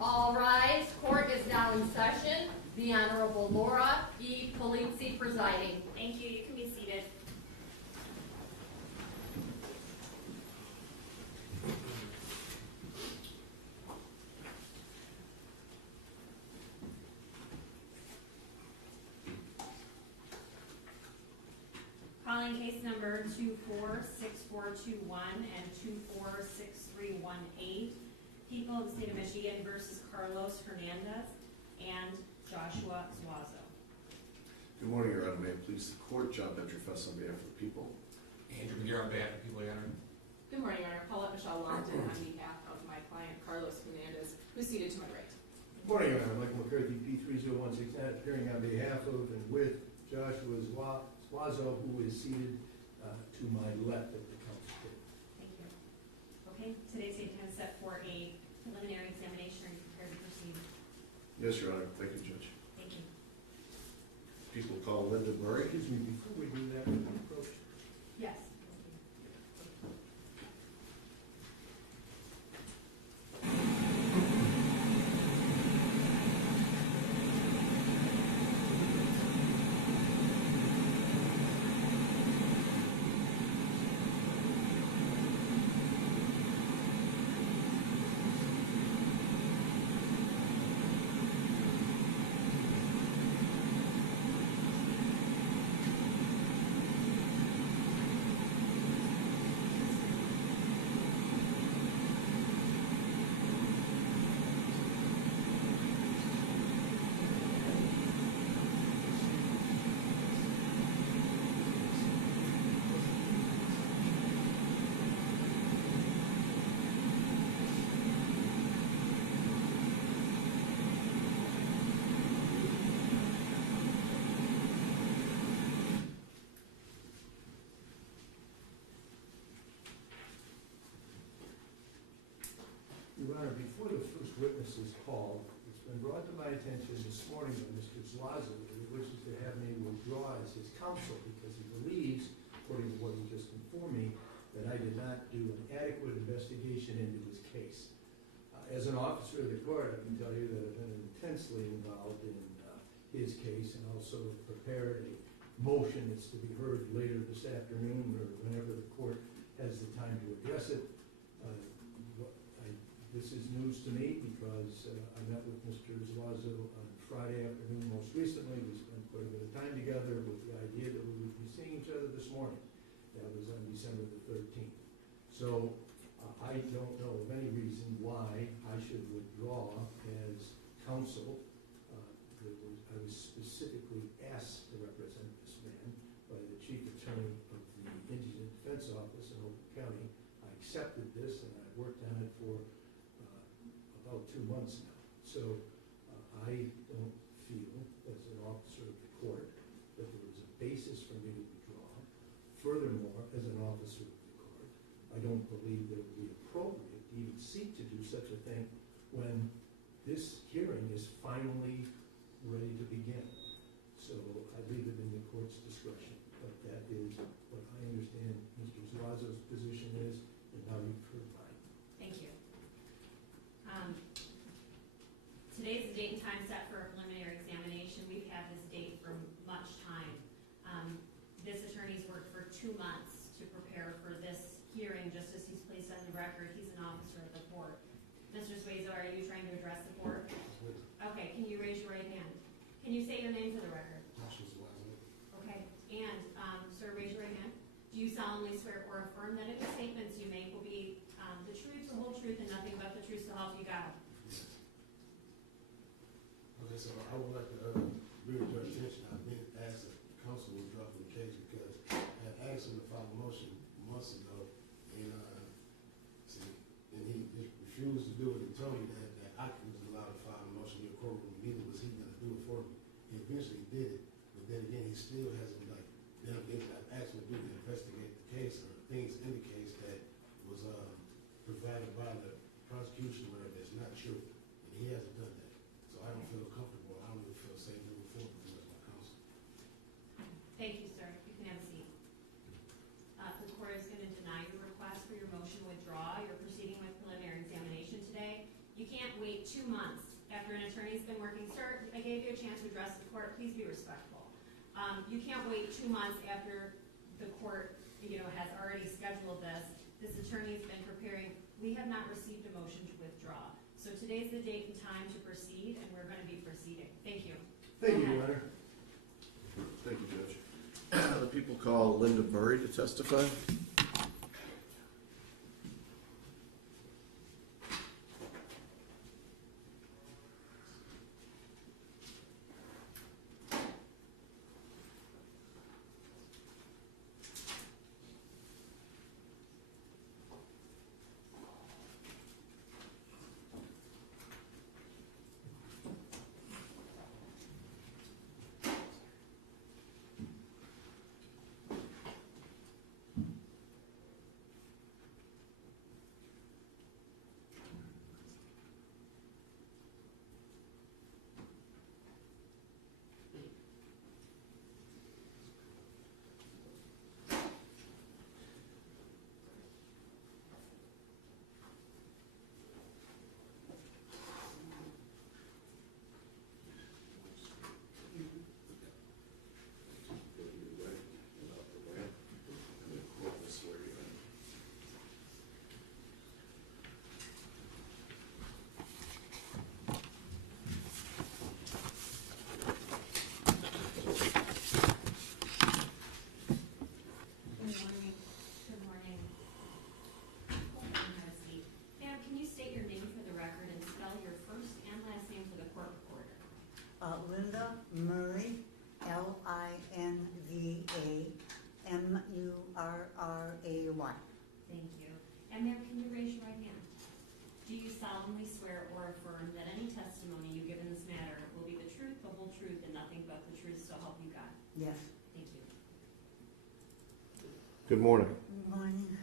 All rise. Court is now in session. The Honorable Laura E. Polizzi presiding. Thank you. You can be seated. Calling case number 246421 and 246318, People of the State of Michigan versus Carlos Hernandez and Joshua Zuazo. Good morning, Your Honor. May it please the court, John Bentrefess on behalf of the people. Andrew McGarrett on behalf of the people, Your Honor. Good morning, Your Honor. Paulette Michelle Longton on behalf of my client, Carlos Hernandez, who's seated to my right. Good morning, Your Honor. Michael McCarthy, P30169, appearing on behalf of and with Joshua Zuazo, who is seated to my left of the counsel table. Thank you. Okay, today's date has set for a preliminary examination. Are you prepared to proceed? Yes, Your Honor. Thank you, Judge. Thank you. People call Linda Murray. Excuse me, before we do that, we can approach. Yes. Your Honor, before the first witness is called, it's been brought to my attention this morning by Mr. Zuazo that he wishes to have me withdraw as his counsel because he believes, according to what he just informed me, that I did not do an adequate investigation into his case. As an officer of the court, I can tell you that I've been intensely involved in his case and also prepared a motion that's to be heard later this afternoon or whenever the court has the time to address it. This is news to me because I met with Mr. Zuazo on Friday afternoon most recently. We spent quite a bit of time together with the idea that we would be seeing each other this morning. That was on December the 13th. So I don't know of any reason why I should withdraw as counsel. I was specifically asked to represent this man by the chief attorney of the Indigent Defense Office in Oakland County. I accepted this and I worked on it for about 2 months now. So I don't feel, as an officer of the court, that there is a basis for me to withdraw. Furthermore, as an officer of the court, I don't believe that it would be appropriate to even seek to do such a thing when this hearing is finally ready to begin. So I leave it in the court's discretion. But that is what I understand Mr. Zuazo's position is, and now you've heard mine. Thank you. Today's the date and time set for a preliminary examination. We've had this date for much time. This attorney's worked for 2 months to prepare for this hearing, just as he's placed on the record. He's an officer of the court. Mr. Zuazo, are you trying to address the court? Okay, can you raise your right hand? Can you say your name for the record? Okay, and sir, raise your right hand. Do you solemnly swear or affirm that any statements you make will be the truth, the whole truth, and nothing but the truth to help you God? Okay, so I would like to bring it to your attention. I've been asked if counsel will drop the case because I had asked him to file a motion months ago, and he just refused to do it and told me that I was allowed to file a motion in your courtroom. Neither was he going to do it for me. He eventually did it, but then again, he still hasn't done anything I've asked him to do to investigate the case or things in the case that was provided by the prosecution where that's not true, and he hasn't done that. So I don't feel comfortable. I don't really feel safe moving forward with him as my counsel. Thank you, sir. You can have a seat. The court is going to deny your request for your motion to withdraw. You're proceeding with preliminary examination today. You can't wait wait 2 months after an attorney's been working. Sir, I gave you a chance to address the court. Please be respectful. You can't wait 2 months after the court, has already scheduled this. This attorney's been preparing. We have not received a motion to withdraw. So today's the date and time to proceed, and we're going to be proceeding. Thank you. Thank you, Your Honor. Thank you, Judge. The people call Linda Murray to testify. Good morning. Have a seat. Ma'am, can you state your name for the record and spell your first and last name for the court reporter? Linda Murray, Linda-Murray. Thank you. And ma'am, can you raise your right hand? Do you solemnly swear or affirm that any testimony you give in this matter will be the truth, the whole truth, and nothing but the truth, so help you God? Yes. Thank you. Good morning. Good morning.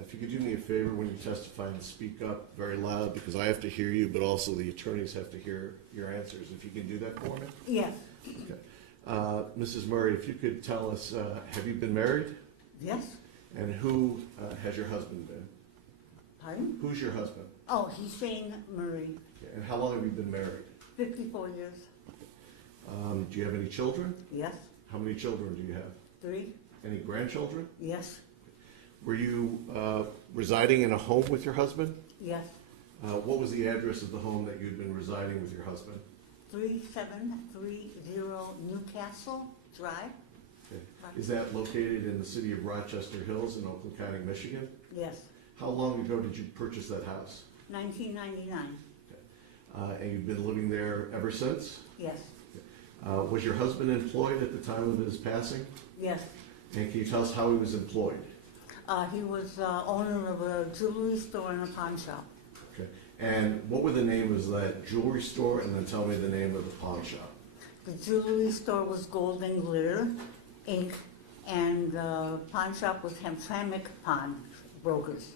If you could do me a favor when you testify and speak up very loud, because I have to hear you, but also the attorneys have to hear your answers. If you can do that for me? Yes. Okay. Mrs. Murray, if you could tell us, have you been married? Yes. And who has your husband been? Pardon? Who's your husband? Oh, he's Shane Murray, Okay. And how long have you been married? 54 years. Do you have any children? Yes. How many children do you have? 3. Any grandchildren? Yes. Were you residing in a home with your husband? Yes. What was the address of the home that you'd been residing with your husband? 3730 Newcastle Drive. Okay. Is that located in the city of Rochester Hills in Oakland County, Michigan? Yes. How long ago did you purchase that house? 1999. And you've been living there ever since? Yes. Was your husband employed at the time of his passing? Yes. And can you tell us how he was employed? He was owner of a jewelry store and a pawn shop. Okay. And what were the names of that jewelry store, and then tell me the name of the pawn shop? The jewelry store was Gold and Glitter, Inc., and the pawn shop was Hamtramck Pawn Brokers.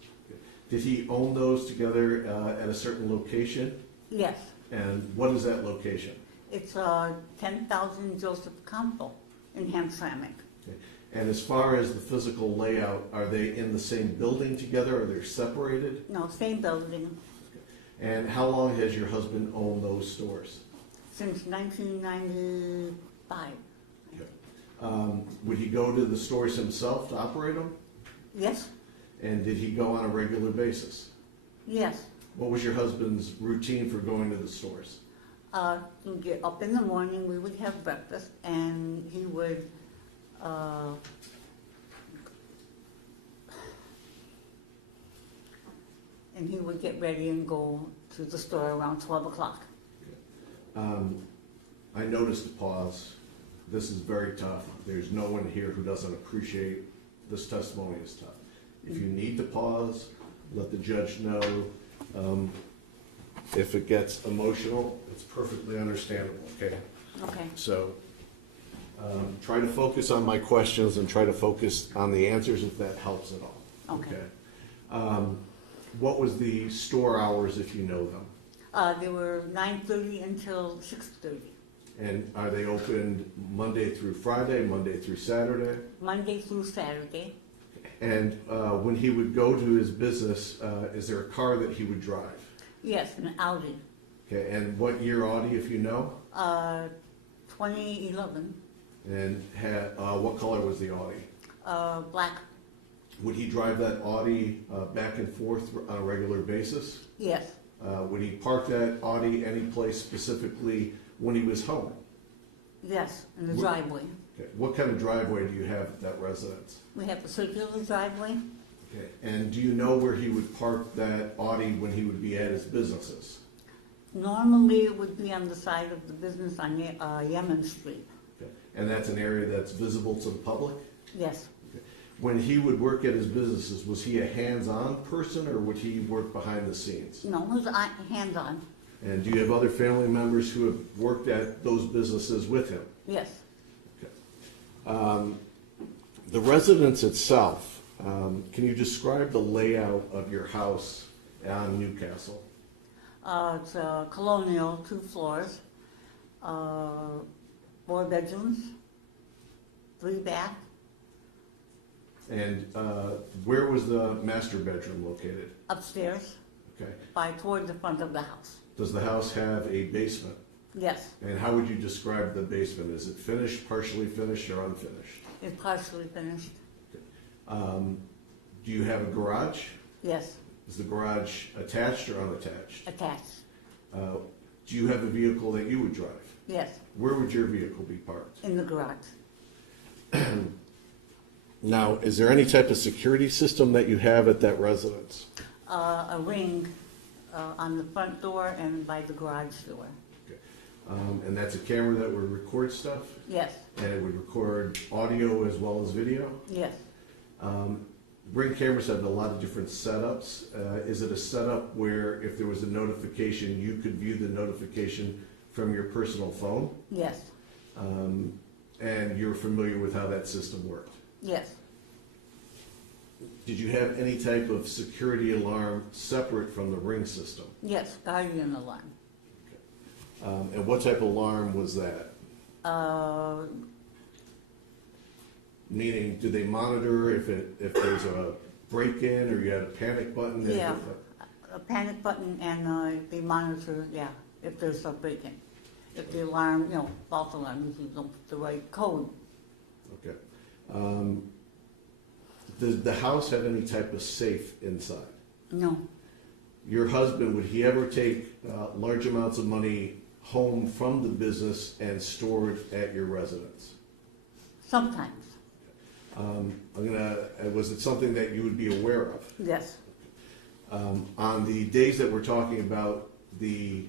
Did he own those together at a certain location? Yes. And what is that location? It's 10,000 Joseph Campbell in Hamtramck. Okay. And as far as the physical layout, are they in the same building together? Are they separated? No, same building And how long has your husband owned those stores? since 1995. Would he go to the stores himself to operate them? Yes? And did he go on a regular basis? Yes. What was your husband's routine for going to the stores? He'd get up in the morning, we would have breakfast, and he would get ready and go to the store around 12 o'clock. I noticed a pause. This is very tough. There's no one here who doesn't appreciate this testimony is tough. If you need to pause, let the judge know. If it gets emotional, it's perfectly understandable, okay? Okay. So try to focus on my questions and try to focus on the answers if that helps at all. Okay. What was the store hours, if you know them? They were 9:30 until 6:30. And are they opened Monday through Friday, Monday through Saturday? Monday through Saturday. And when he would go to his business, is there a car that he would drive? Yes, an Audi. Okay, and what year Audi, if you know? 2011, And what color was the Audi? black, Would he drive that Audi back and forth on a regular basis? yes, Would he park that Audi any place specifically when he was home? yes, in the Wh- driveway. Okay. What kind of driveway do you have at that residence? We have a circular driveway, Okay. And do you know where he would park that Audi when he would be at his businesses? normally it would be on the side of the business on Yemen Street, Okay. And that's an area that's visible to the public? yes. When he would work at his businesses, was he a hands-on person or would he work behind the scenes? No, it was hands-on, And do you have other family members who have worked at those businesses with him? yes. The residence itself, can you describe the layout of your house on Newcastle? It's a colonial, 2 floors, 4 bedrooms, 3 bath, And where was the master bedroom located? upstairs, Okay. toward the front of the house, Does the house have a basement? yes. And how would you describe the basement? Is it finished, partially finished, or unfinished? It's partially finished, Do you have a garage? yes, Is the garage attached or unattached? attached, Do you have a vehicle that you would drive? yes, Where would your vehicle be parked? in the garage. Now, is there any type of security system that you have at that residence? A ring on the front door and by the garage door, Okay. And that's a camera that would record stuff? yes, And it would record audio as well as video? yes. Ring cameras have a lot of different setups. Is it a setup where if there was a notification, you could view the notification from your personal phone? Yes, And you're familiar with how that system worked? yes, Did you have any type of security alarm separate from the Ring system? yes, guardian alarm. And what type of alarm was that? Meaning, do they monitor if there's a break-in or you had a panic button? Yeah, a panic button and they monitor, yeah, if there's a break-in. If the alarm, false alarm, usually don't put the right code. Okay. Does the house have any type of safe inside? No, Your husband, would he ever take large amounts of money home from the business and store it at your residence? sometimes, Was it something that you would be aware of? yes, On the days that we're talking about, the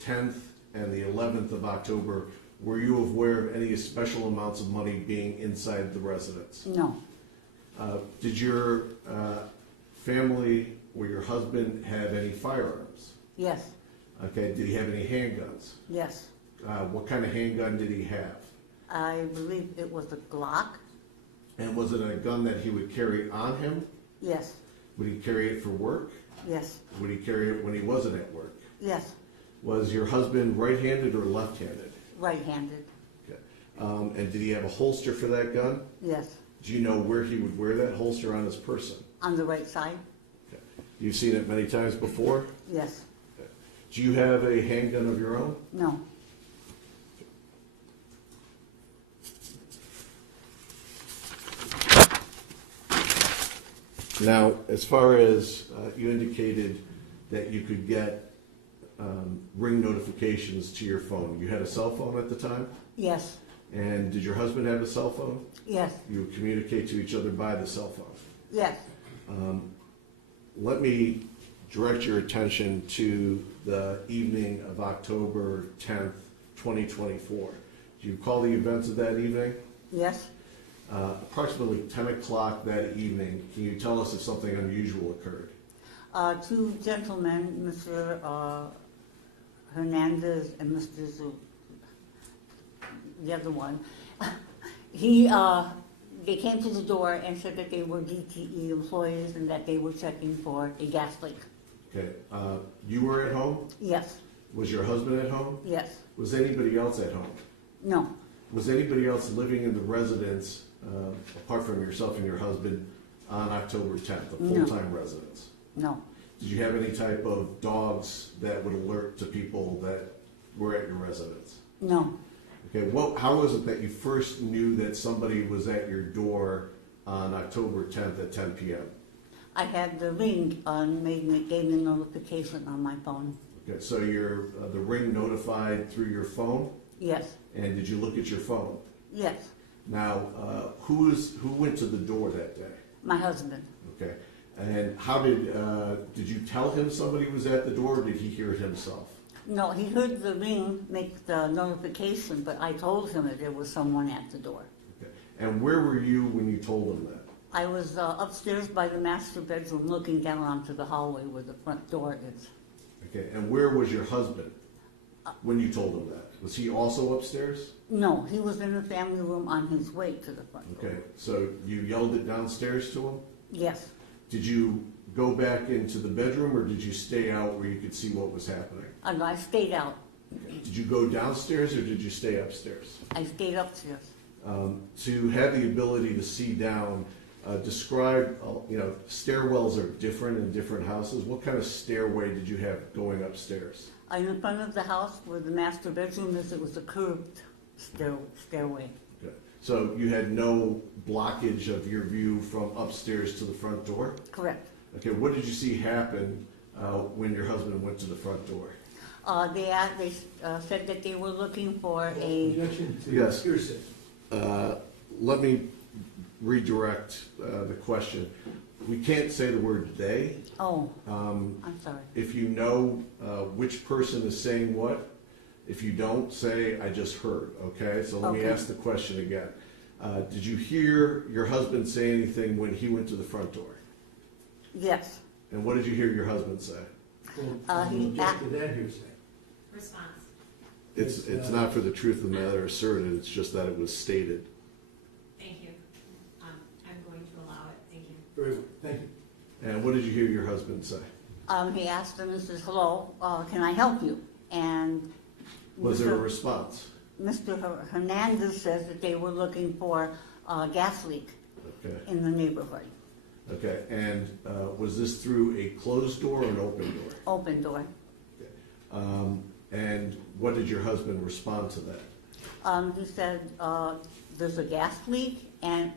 10th and the 11th of October, were you aware of any special amounts of money being inside the residence? no, Did your family or your husband have any firearms? yes, Okay, did he have any handguns? yes. What kind of handgun did he have? I believe it was a Glock, And was it a gun that he would carry on him? yes, Would he carry it for work? yes, Would he carry it when he wasn't at work? yes, Was your husband right-handed or left-handed? right-handed, Okay. And did he have a holster for that gun? yes, Do you know where he would wear that holster on his person? on the right side, Okay. You've seen it many times before? yes, Do you have a handgun of your own? no, Now, as far as you indicated that you could get Ring notifications to your phone, you had a cell phone at the time? yes, And did your husband have a cell phone? yes, You would communicate to each other by the cell phone. yes, Let me direct your attention to the evening of October 10th, 2024. Do you recall the events of that evening? yes. Approximately 10 o'clock that evening, can you tell us if something unusual occurred? 2 gentlemen, Mr. Hernandez and Mr. The other one, they came to the door and said that they were DTE employees and that they were checking for a gas leak. Okay, you were at home? Yes, Was your husband at home? yes, Was anybody else at home? no, Was anybody else living in the residence, apart from yourself and your husband, on October 10th, a No. full-time residence? no, Did you have any type of dogs that would alert to people that were at your residence? No. Okay, how was it that you first knew that somebody was at your door on October 10th at 10 p.m.? I had the ring gave me notification on my phone. Okay, so the ring notified through your phone, Yes, and did you look at your phone? yes, Now, who went to the door that day? my husband. Okay, and how did you tell him somebody was at the door, or did he hear it himself? No, he heard the ring make the notification, but I told him that there was someone at the door. Okay, and where were you when you told him that? I was upstairs by the master bedroom looking down onto the hallway where the front door is. Okay, and where was your husband when you told him that? Was he also upstairs? No, he was in the family room on his way to the front door. Okay, so you yelled it downstairs to him? Yes, Did you go back into the bedroom, or did you stay out where you could see what was happening? and I stayed out. Did you go downstairs, or did you stay upstairs? I stayed upstairs. To have the ability to see down, describe, stairwells are different in different houses. What kind of stairway did you have going upstairs? In front of the house where the master bedroom is, it was a curved stairway. Okay. So you had no blockage of your view from upstairs to the front door? Correct. Okay, what did you see happen when your husband went to the front door? They said that they were looking for a, Objection to Yes. hearsay. Let me redirect the question. We can't say the word they. oh, I'm sorry. If you know which person is saying what, if you don't, say, I just heard, okay? So let me Okay. ask the question again. Did you hear your husband say anything when he went to the front door? Yes, And what did you hear your husband say? Well, he object to that hearsay. Response. It's not for the truth of the matter asserted, it's just that it was stated. Thank you. I'm going to allow it. Thank you. Very well, thank you. And what did you hear your husband say? he asked them, he says, hello, can I help you? And Was there a response? Mr. Hernandez says that they were looking for a gas leak Okay, in the neighborhood, okay. And was this through a closed door or an open door? open door. And what did your husband respond to that? He said, there's a gas leak, and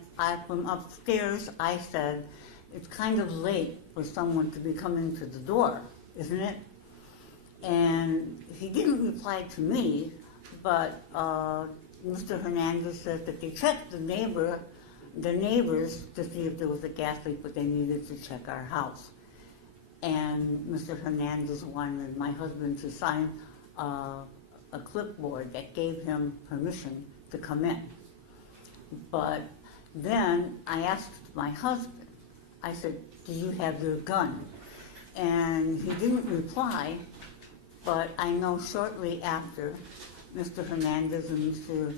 from upstairs, I said, it's kind of late for someone to be coming to the door, isn't it? And he didn't reply to me, but Mr. Hernandez said that they checked the neighbors to see if there was a gas leak, but they needed to check our house. And Mr. Hernandez wanted my husband to sign a clipboard that gave him permission to come in. But then I asked my husband, I said, do you have your gun? And he didn't reply, but I know shortly after, Mr. Hernandez and Mr.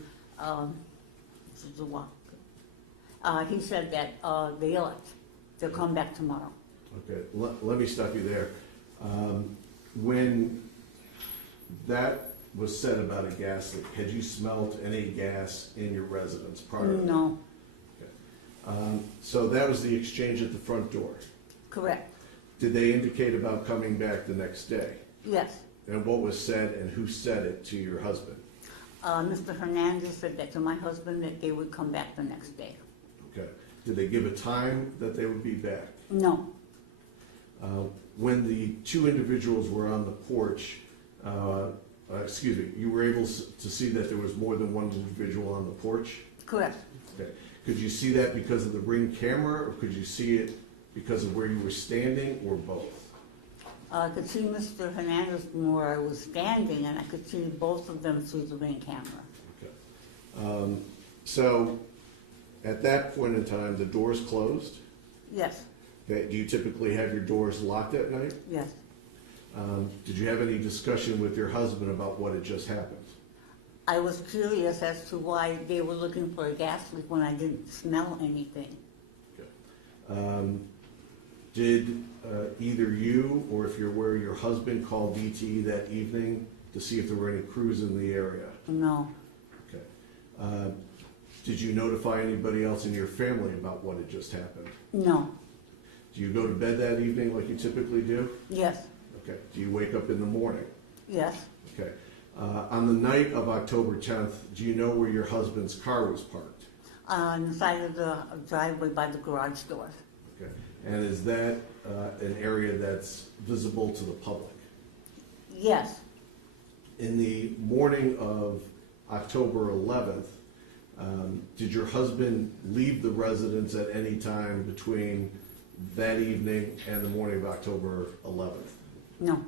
Zawaka, he said that they'll come back tomorrow. Okay, let me stop you there. When that was said about a gas leak, had you smelled any gas in your residence prior? No, So that was the exchange at the front door. correct, Did they indicate about coming back the next day? yes. And what was said and who said it to your husband? Mr. Hernandez said that to my husband that they would come back the next day. Okay. Did they give a time that they would be back? No, When the two individuals were on the porch, you were able to see that there was more than one individual on the porch? correct. Okay. Could you see that because of the Ring camera, or could you see it because of where you were standing, or both? I could see Mr. Hernandez from where I was standing, and I could see both of them through the Ring camera. Okay. So, at that point in time, the doors closed? Yes, Okay. Do you typically have your doors locked at night? yes. Did you have any discussion with your husband about what had just happened? I was curious as to why they were looking for a gas leak when I didn't smell anything. Did either you, or if you're aware, your husband call DTE that evening to see if there were any crews in the area? No, Okay. Did you notify anybody else in your family about what had just happened? no, Do you go to bed that evening like you typically do? Yes, Okay. Do you wake up in the morning? yes. Okay. On the night of October 10th, do you know where your husband's car was parked? On the side of the driveway by the garage door. Okay. And is that an area that's visible to the public? Yes, In the morning of October 11th, did your husband leave the residence at any time between that evening and the morning of October 11th? no,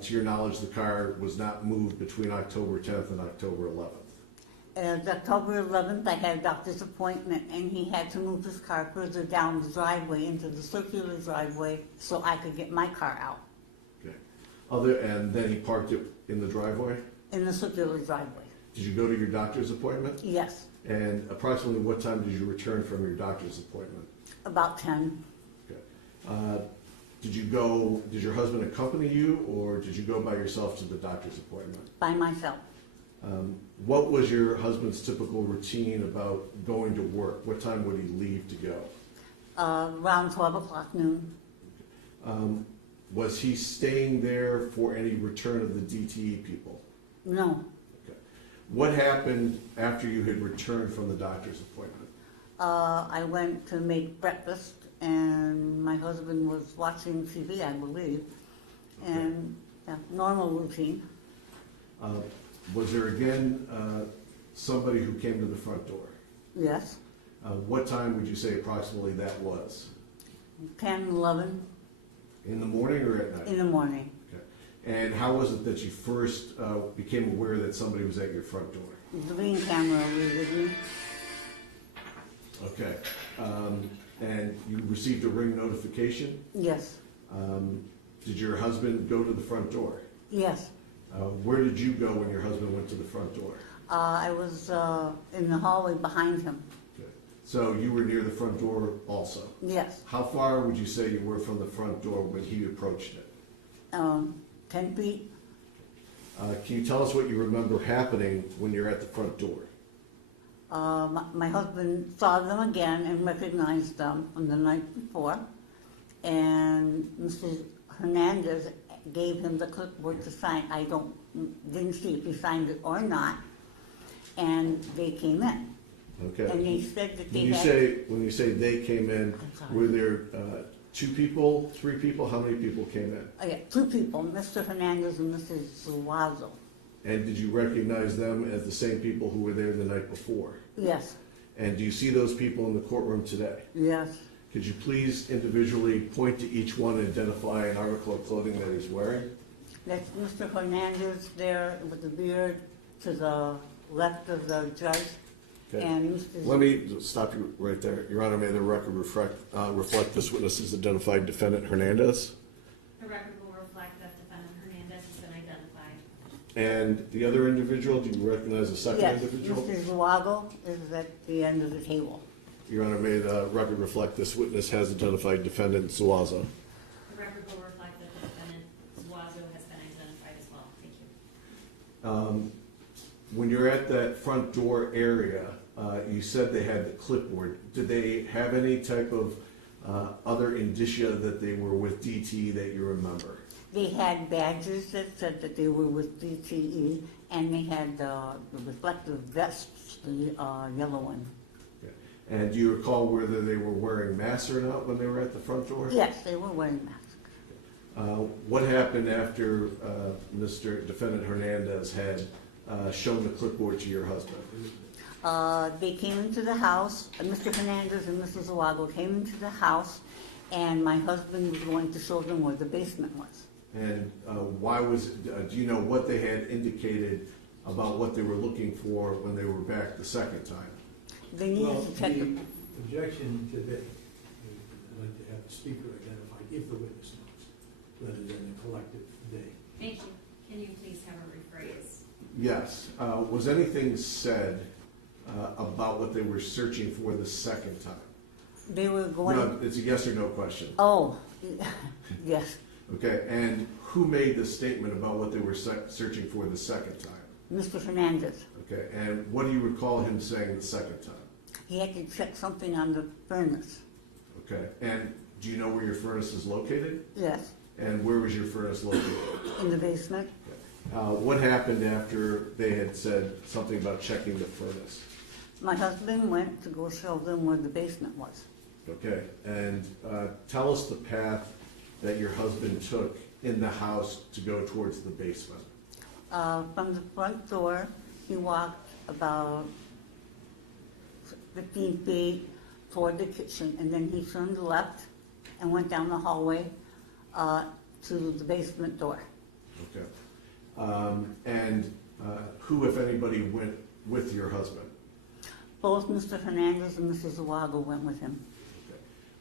To your knowledge, the car was not moved between October 10th and October 11th. October 11th, I had a doctor's appointment, and he had to move his car further down the driveway into the circular driveway so I could get my car out Okay. And then he parked it in the driveway? in the circular driveway. Did you go to your doctor's appointment? Yes, And approximately what time did you return from your doctor's appointment? about 10. Okay. Did your husband accompany you, or did you go by yourself to the doctor's appointment? By myself. What was your husband's typical routine about going to work? What time would he leave to go? Around 12 o'clock noon. Was he staying there for any return of the DTE people? No, Okay. What happened after you had returned from the doctor's appointment? I went to make breakfast, and my husband was watching TV, I believe, and normal routine. Was there again somebody who came to the front door? Yes, What time would you say approximately that was? 10, 11 In the morning or at night? in the morning. Okay. And how was it that you first became aware that somebody was at your front door? The ring camera was with me. Okay. And you received a ring notification? Yes, Did your husband go to the front door? yes. Where did you go when your husband went to the front door? I was in the hallway behind him. Okay. So you were near the front door also? Yes, How far would you say you were from the front door when he approached it? 10 feet. Can you tell us what you remember happening when you're at the front door? My husband saw them again and recognized them from the night before. And Mrs. Hernandez gave him the clipboard to sign. I didn't see if he signed it or not. And they came in. Okay. And they said that When they had. you say they came in, I'm sorry. were there 2 people, 3 people? How many people came in? Yeah, 2 people, Mr. Hernandez and Mrs. Zuazo. And did you recognize them as the same people who were there the night before? Yes, And do you see those people in the courtroom today? yes. Could you please individually point to each one and identify an article of clothing that he's wearing? That's Mr. Hernandez there with the beard to the left of the judge. Okay. And Mr. Let me stop you right there. Your Honor, may the record reflect this witness is identified defendant Hernandez? The record will reflect that defendant Hernandez has been identified. And the other individual, do you recognize the second Yes, individual? Mr. Zuago is at the end of the table. Your Honor, may the record reflect this witness has identified defendant Zuazo. The record will reflect that the defendant Zuazo has been identified as well. Thank you. When you're at that front door area, you said they had the clipboard. Did they have any type of other indicia that they were with DTE that you remember? They had badges that said that they were with DTE, and they had the reflective vests, the yellow one. Okay. And do you recall whether they were wearing masks or not when they were at the front door? Yes, they were wearing masks. What happened after Mr. Defendant Hernandez had shown the clipboard to your husband? They came into the house, Mr. Hernandez and Mrs. Zuago came into the house, and my husband was going to show them where the basement was. And do you know what they had indicated about what they were looking for when they were back the second time? They needed to check the. Objection today, I'd like to have the speaker identify if the witness knows, rather than the collective they. Thank you. Can you please have a rephrase? Yes. Was anything said about what they were searching for the second time? They were going. No, it's a yes or no question. Oh, yes, Okay, and who made the statement about what they were searching for the second time? Mr. Hernandez. Okay, and what do you recall him saying the second time? He had to check something on the furnace. Okay, and Do you know where your furnace is located? Yes, And where was your furnace located? in the basement. What happened after they had said something about checking the furnace? My husband went to go show them where the basement was. Okay, and tell us the path that your husband took in the house to go towards the basement. From the front door, he walked about 15 feet toward the kitchen, and then he turned left and went down the hallway to the basement door. Okay. And who, if anybody, went with your husband? Both Mr. Hernandez and Mrs. Zawago went with him.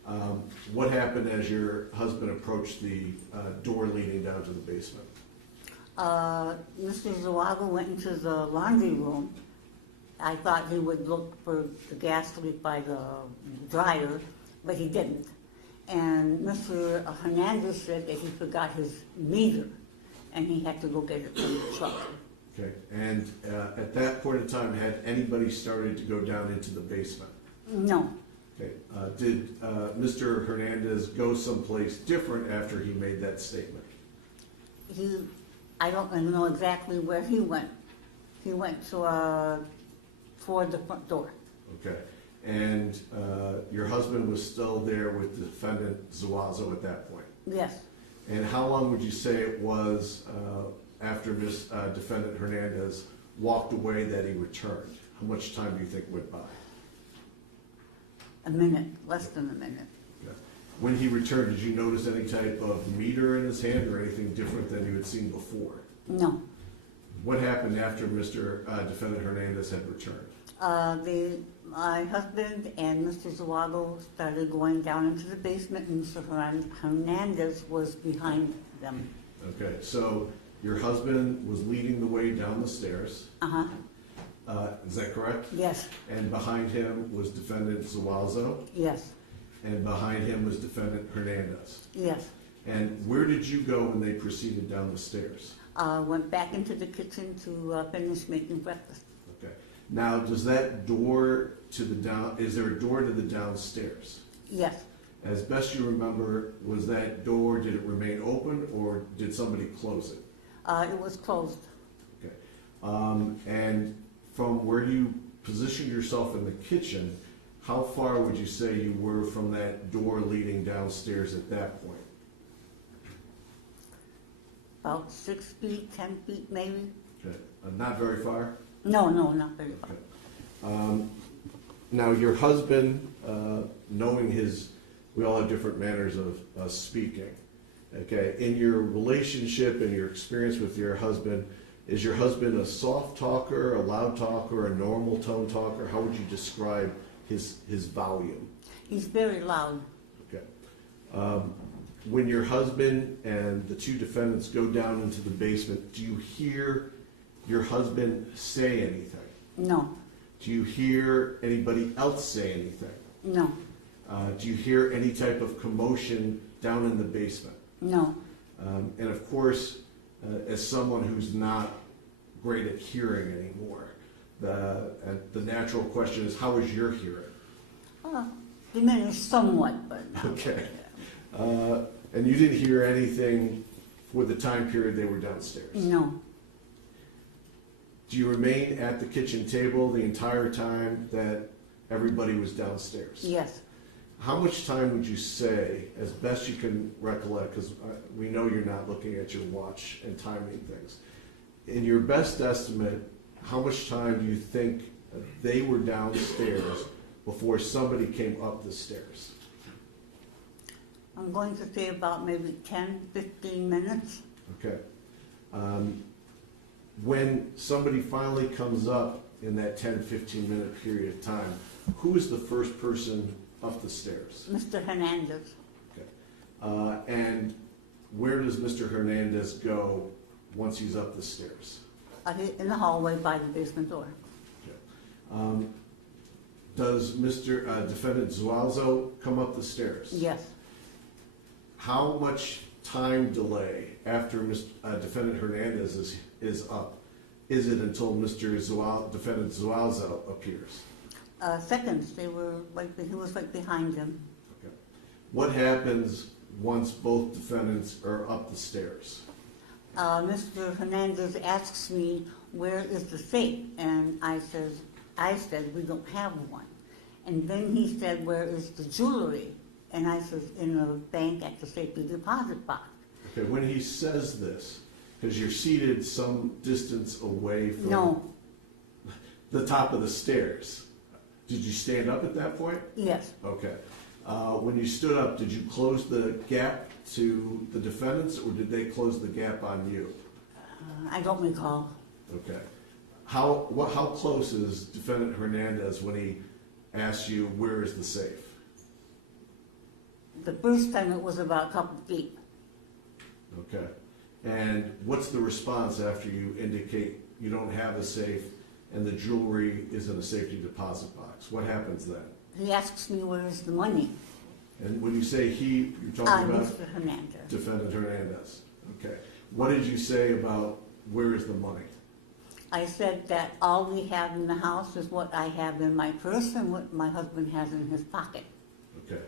Okay. What happened as your husband approached the door leading down to the basement? Mr. Zawago went into the laundry room. I thought he would look for the gas leak by the dryer, but he didn't. And Mr. Hernandez said that he forgot his meter, and he had to go get it from the truck. Okay, and at that point in time, had anybody started to go down into the basement? No, Okay, did Mr. Hernandez go someplace different after he made that statement? I don't even know exactly where he went. He went to toward the front door. Okay, and your husband was still there with the defendant Zuazo at that point? Yes, And how long would you say it was after defendant Hernandez walked away that he returned? How much time do you think went by? a minute, less than a minute. Okay. When he returned, did you notice any type of meter in his hand or anything different than you had seen before? No. What happened after Mr. Defendant Hernandez had returned? My husband and Mr. Zawago started going down into the basement, and Mr. Hernandez was behind them. Okay, so your husband was leading the way down the stairs. Uh-huh, Is that correct? yes, And behind him was Defendant Zuazo, yes, and behind him was Defendant Hernandez. yes. And where did you go when they proceeded down the stairs? Went back into the kitchen to finish making breakfast. Okay. Now, does that door to the is there a door to the downstairs? Yes, As best you remember, was that door, did it remain open or did somebody close it? it was closed. Okay. And from where you positioned yourself in the kitchen, how far would you say you were from that door leading downstairs at that point? About 6 feet, 10 feet maybe. Okay. Not very far? No, not very far. Okay. Now, your husband, knowing we all have different manners of speaking. Okay, in your relationship and your experience with your husband, is your husband a soft talker, a loud talker, a normal tone talker? How would you describe his volume? He's very loud. Okay. When your husband and the two defendants go down into the basement, do you hear your husband say anything? No, Do you hear anybody else say anything? no, Do you hear any type of commotion down in the basement? no. And of course, as someone who's not great at hearing anymore, the natural question is, how is your hearing? Diminished somewhat, but no. Okay. And you didn't hear anything with the time period they were downstairs? No, Do you remain at the kitchen table the entire time that everybody was downstairs? yes. How much time would you say, as best you can recollect, because we know you're not looking at your watch and timing things, in your best estimate, how much time do you think they were downstairs before somebody came up the stairs? I'm going to say about maybe 10, 15 minutes. Okay. When somebody finally comes up in that 10, 15 minute period of time, who is the first person up the stairs? Mr. Hernandez. Okay. And where does Mr. Hernandez go once he's up the stairs? In the hallway by the basement door. Okay. Does Mr. Defendant Zuazo come up the stairs? Yes. How much time delay after Defendant Hernandez is up is it until Defendant Zuazo appears? Seconds. He was right behind him. Okay. What happens once both defendants are up the stairs? Mr. Hernandez asks me, where is the safe? And I said, we don't have one. And then he said, where is the jewelry? And I said, in the bank at the safety deposit box. Okay, when he says this, because you're seated some distance away from No, the top of the stairs, did you stand up at that point? yes, Okay. When you stood up, did you close the gap to the defendants, or did they close the gap on you? I don't recall. Okay. How close is Defendant Hernandez when he asks you, where is the safe? The first time it was about a couple feet. Okay. And what's the response after you indicate you don't have a safe and the jewelry is in a safety deposit box? What happens then? He asks me, where is the money? And when you say he, you're talking about Mr. Hernandez. Defendant Hernandez. Okay. What did you say about where is the money? I said that all we have in the house is what I have in my purse and what my husband has in his pocket. Okay.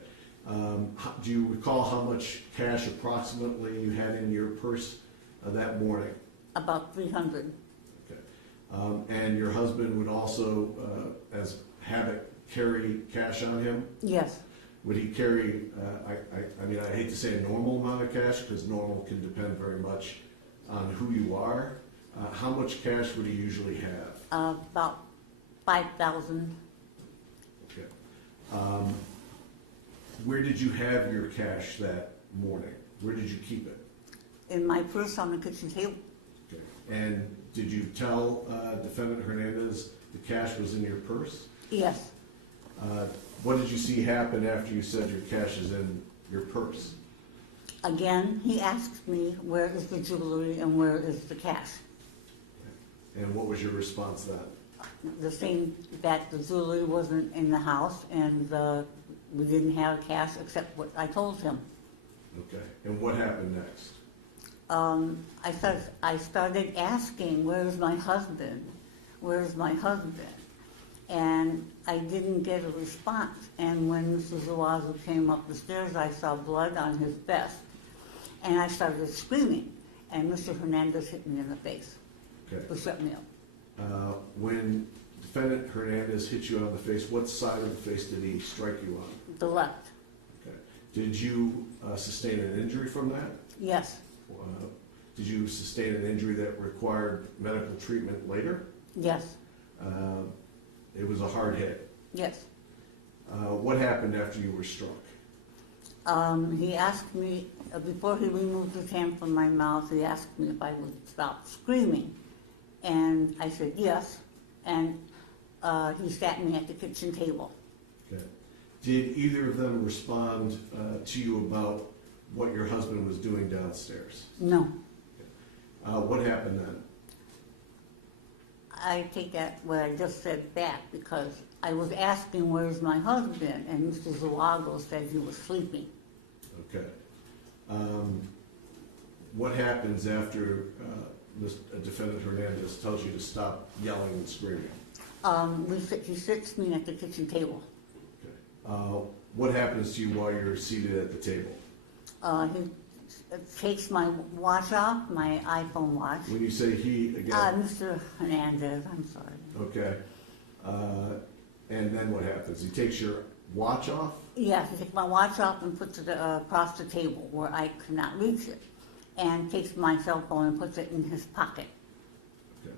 Do you recall how much cash approximately you had in your purse that morning? About 300. Okay. And your husband would also, as habit, carry cash on him? Yes, Would he carry, I mean, I hate to say a normal amount of cash, because normal can depend very much on who you are. How much cash would he usually have? about 5,000. Okay. Where did you have your cash that morning? Where did you keep it? In my purse on the kitchen table. Okay. And did you tell Defendant Hernandez the cash was in your purse? Yes, What did you see happen after you said your cash is in your purse? again, he asked me, where is the jewelry and where is the cash? And what was your response then? The same, that the jewelry wasn't in the house and we didn't have cash except what I told him. Okay. And what happened next? I started asking, where's my husband? Where's my husband? And I didn't get a response. And when Mr. Zuazo came up the stairs, I saw blood on his vest. And I started screaming. And Mr. Hernandez hit me in the face, Okay. to shut me up. When Defendant Hernandez hit you on the face, what side of the face did he strike you on? The left, Okay. Did you sustain an injury from that? yes, Did you sustain an injury that required medical treatment later? yes, It was a hard hit. yes. What happened after you were struck? He asked me, before he removed his hand from my mouth, he asked me if I would stop screaming. And I said yes, and he sat me at the kitchen table. Okay. Did either of them respond to you about what your husband was doing downstairs? No, What happened then? I take that what I just said back because I was asking where's my husband, and Mr. Zuago said he was sleeping. Okay. What happens after Defendant Hernandez tells you to stop yelling and screaming? He sits me at the kitchen table. Okay. What happens to you while you're seated at the table? He takes my watch off, my iPhone watch. When you say he, again, Mr. Hernandez, I'm sorry. okay. And then what happens? He takes your watch off? Yes, he takes my watch off and puts it across the table where I could not reach it, and takes my cell phone and puts it in his pocket. Okay.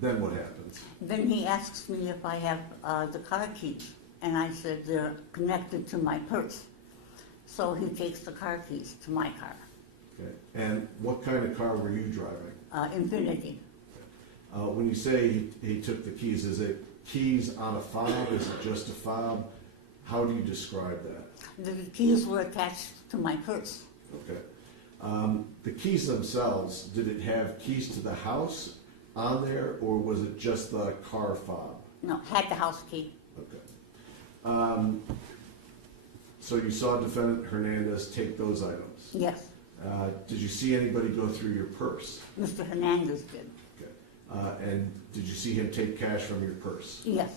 Then what happens? Then he asks me if I have the car keys, and I said they're connected to my purse. So he takes the car keys to my car, Okay. And what kind of car were you driving? Infinity. When you say he took the keys, is it keys on a fob? Is it just a fob? How do you describe that? The keys were attached to my purse. Okay. The keys themselves, did it have keys to the house on there, or was it just the car fob? No, had the house key. Okay. So you saw Defendant Hernandez take those items. Yes, Did you see anybody go through your purse? Mr. Hernandez did. Okay. And did you see him take cash from your purse? Yes.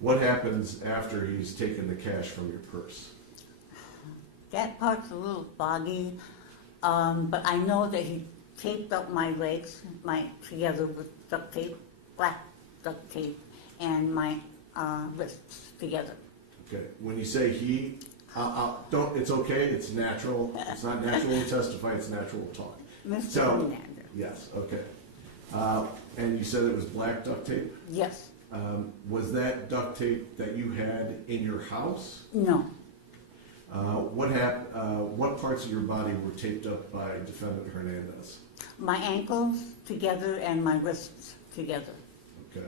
What happens after he's taken the cash from your purse? That part's a little foggy, but I know that he taped up my legs, together with duct tape, black duct tape, and my wrists together. Okay, when you say he, don't, it's okay, it's natural, it's not natural to testify, it's natural to talk. Mr. So, Hernandez. yes, okay. And you said it was black duct tape? Yes. Was that duct tape that you had in your house? No. What parts of your body were taped up by defendant Hernandez? My ankles together and my wrists together. Okay.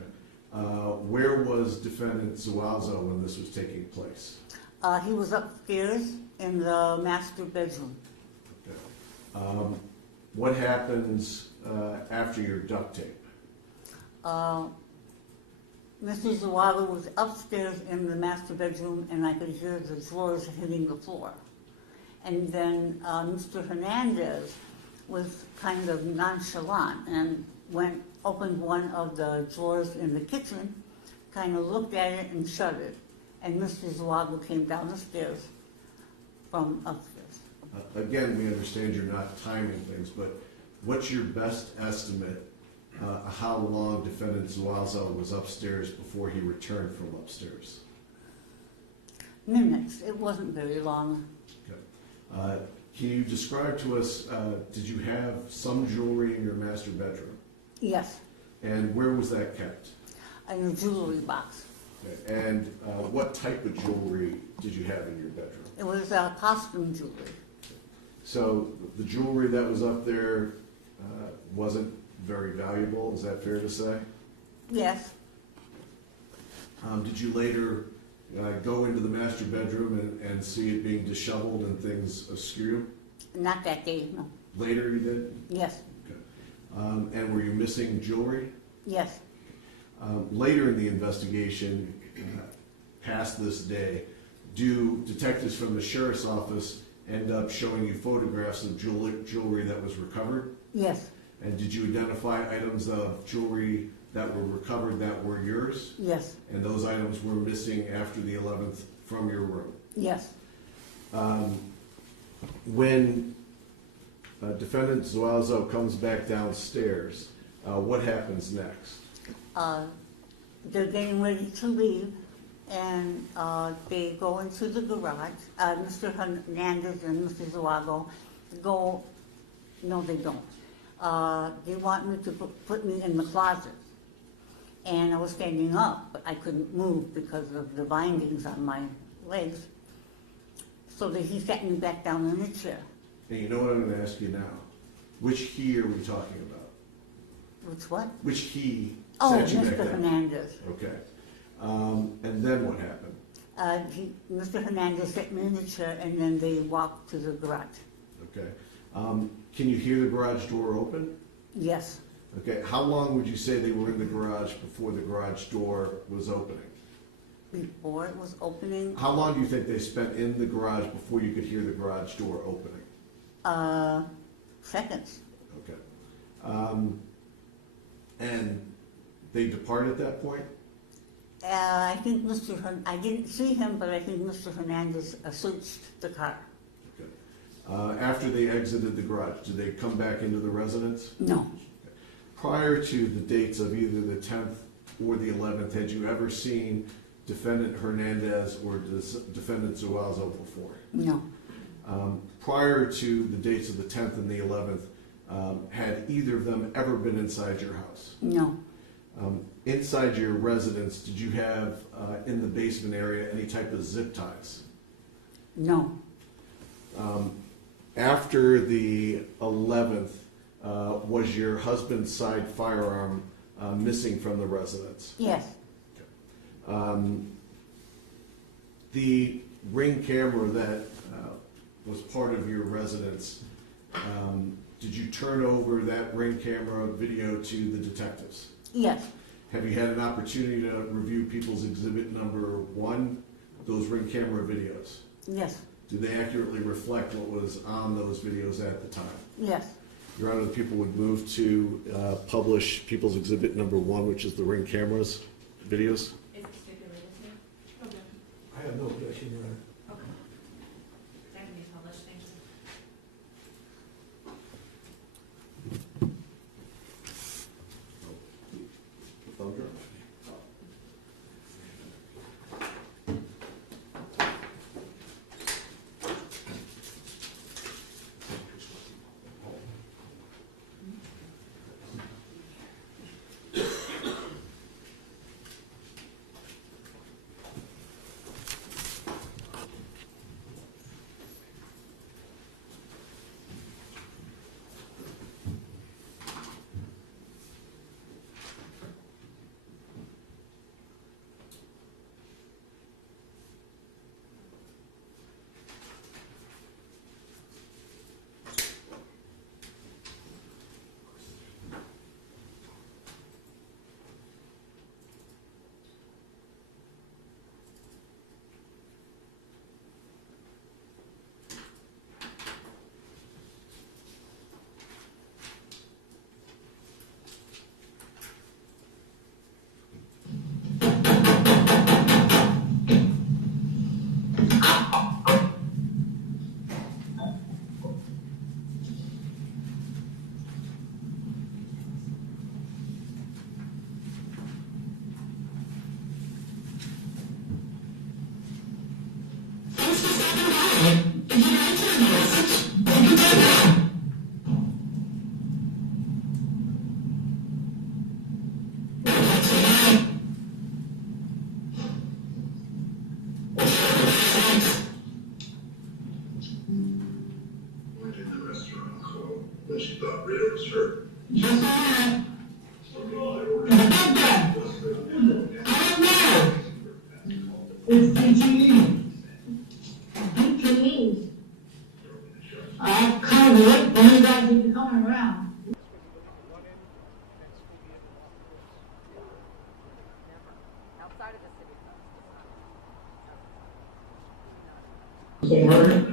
Where was defendant Zuazo when this was taking place? He was upstairs in the master bedroom. Okay. What happens after your duct tape? Mr. Zawada was upstairs in the master bedroom, and I could hear the drawers hitting the floor. And then Mr. Hernandez was kind of nonchalant and opened one of the drawers in the kitchen, kind of looked at it and shut it. And Mr. Zawada came down the stairs from upstairs. Again, we understand you're not timing things, but what's your best estimate how long defendant Zuazo was upstairs before he returned from upstairs? Minutes. It wasn't very long. Okay. Can you describe to us, did you have some jewelry in your master bedroom? Yes, And where was that kept? in a jewelry box. Okay. And what type of jewelry did you have in your bedroom? It was costume jewelry. So the jewelry that was up there wasn't very valuable, is that fair to say? Yes, Did you later go into the master bedroom and see it being disheveled and things askew? not that day, no. Later you did? Yes, Okay. And were you missing jewelry? yes, Later in the investigation, past this day, do detectives from the sheriff's office end up showing you photographs of jewelry that was recovered? yes, And did you identify items of jewelry that were recovered that were yours? yes, And those items were missing after the 11th from your room? yes. When defendant Zuazo comes back downstairs, what happens next? They're getting ready to leave, and they go into the garage. Mr. Hernandez and Mr. Zuago go, no, they don't. They want me to put me in the closet. And I was standing up, but I couldn't move because of the bindings on my legs. So he sat me back down in the chair. And you know what I'm going to ask you now? Which he are we talking about? Which what? Which he Oh, sat you back Mr. down? Hernandez. Okay. And then what happened? Mr. Hernandez sat me in the chair, and then they walked to the garage. Okay. Can you hear the garage door open? Yes, Okay. How long would you say they were in the garage before the garage door was opening? before it was opening, How long do you think they spent in the garage before you could hear the garage door opening? seconds. Okay. And they depart at that point? I think I didn't see him, but I think Mr. Hernandez searched the car. Okay. After they exited the garage, did they come back into the residence? No, Prior to the dates of either the 10th or the 11th, had you ever seen defendant Hernandez or defendant Zuazo before? no, Prior to the dates of the 10th and the 11th, had either of them ever been inside your house? no, Inside your residence, did you have in the basement area any type of zip ties? no, After the 11th, was your husband's side firearm missing from the residence? yes, The Ring camera that was part of your residence, did you turn over that Ring camera video to the detectives? yes, Have you had an opportunity to review People's Exhibit number 1, those Ring camera videos? yes, Do they accurately reflect what was on those videos at the time? yes, Your Honor, the people would move to publish People's Exhibit number 1, which is the Ring cameras videos. Is it stipulated to? Okay. I have no objection, Your Honor. Okay. That can be published. Yes, I am. I know. It's DTE. DTE. I'll cover it when you guys need to come around. So, Murray?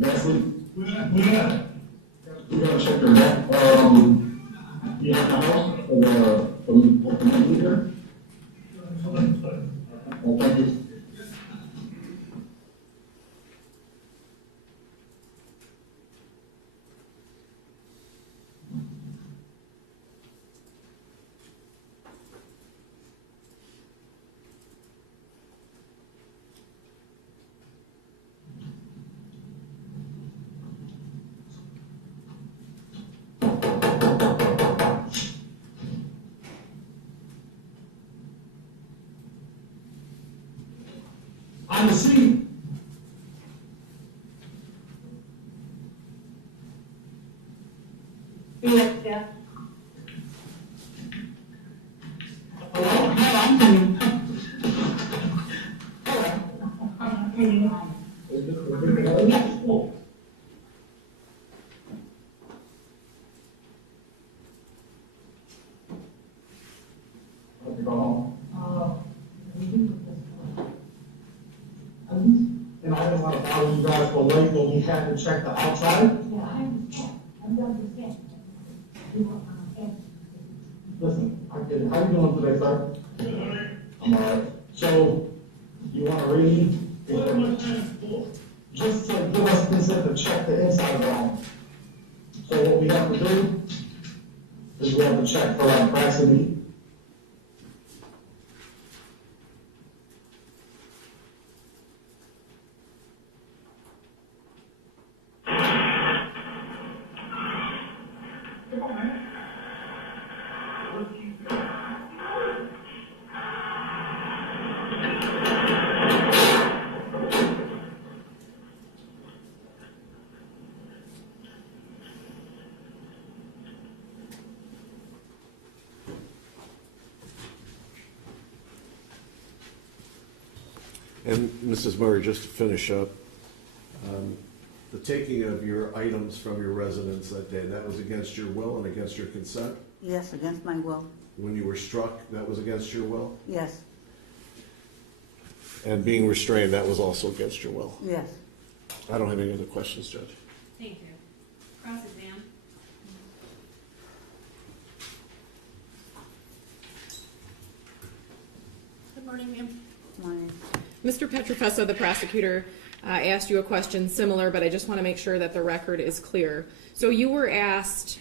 That's it. We gotta check her out. You have the house or the meter? Oh, thank you. On the scene. Yes, yeah. Hello? Hello, I'm coming. Hello? Yes. And I don't want to bother you guys for late when we had to check the outside. Yeah, I understand. Listen, I get it. How you doing today, sir? Good. I'm all right. So, you want to read? What am I trying for? Just to give us consent to check the inside of the home. So what we have to do is we have to check for our proximity. And Mrs. Murray, just to finish up, the taking of your items from your residence that day, that was against your will and against your consent? Yes, against my will. When you were struck, that was against your will? Yes, And being restrained, that was also against your will? yes. I don't have any other questions, Judge. Thank you. Cross-exam. Good morning, ma'am. Morning. Mr. Petrofessa, the prosecutor, asked you a question similar, but I just want to make sure that the record is clear. So you were asked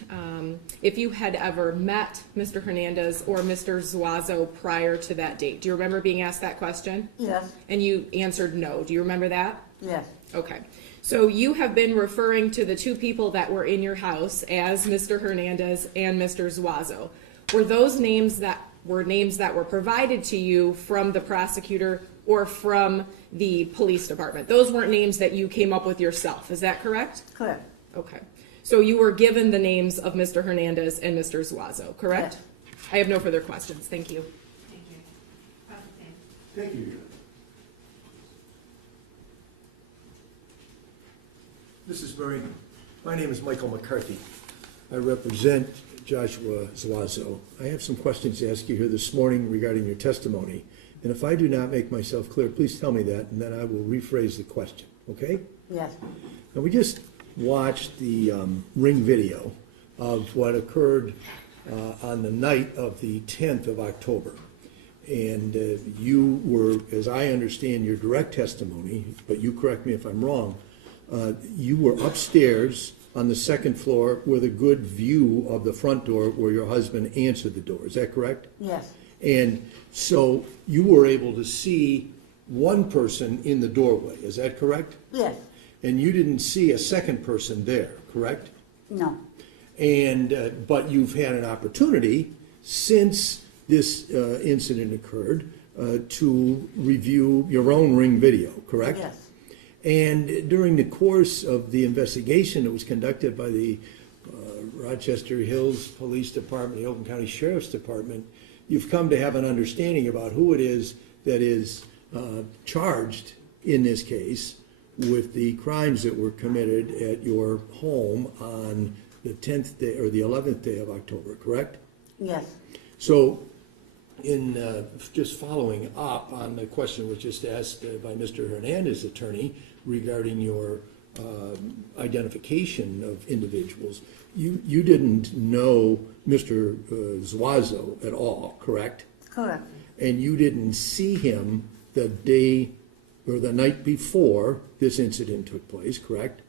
if you had ever met Mr. Hernandez or Mr. Zuazo prior to that date. Do you remember being asked that question? Yes, And you answered no. Do you remember that? yes, Okay. So you have been referring to the two people that were in your house as Mr. Hernandez and Mr. Zuazo. Were those names that were provided to you from the prosecutor or from the police department? Those weren't names that you came up with yourself, is that correct? correct. Okay. So you were given the names of Mr. Hernandez and Mr. Zuazo, correct? Yes. I have no further questions. Thank you. Thank you. Cross-exam. Thank you. Mrs. Murray, my name is Michael McCarthy. I represent Joshua Zuazo. I have some questions to ask you here this morning regarding your testimony. And if I do not make myself clear, please tell me that, and then I will rephrase the question, okay? Yes, Now, we just watched the ring video of what occurred on the night of the 10th of October. And you were, as I understand your direct testimony, but you correct me if I'm wrong, you were upstairs on the second floor with a good view of the front door where your husband answered the door. Is that correct? yes, And so you were able to see one person in the doorway. Is that correct? yes, And you didn't see a second person there, correct? no, And but you've had an opportunity since this incident occurred to review your own ring video, correct? yes, And during the course of the investigation that was conducted by the Rochester Hills Police Department, the Oakland County Sheriff's Department, you've come to have an understanding about who it is that is charged in this case with the crimes that were committed at your home on the 10th day or the 11th day of October, correct? Yes, So, in just following up on the question was just asked by Mr. Hernandez's attorney regarding your identification of individuals, you didn't know Mr. Zuazo at all, correct? correct. And you didn't see him the day or the night before this incident took place, correct?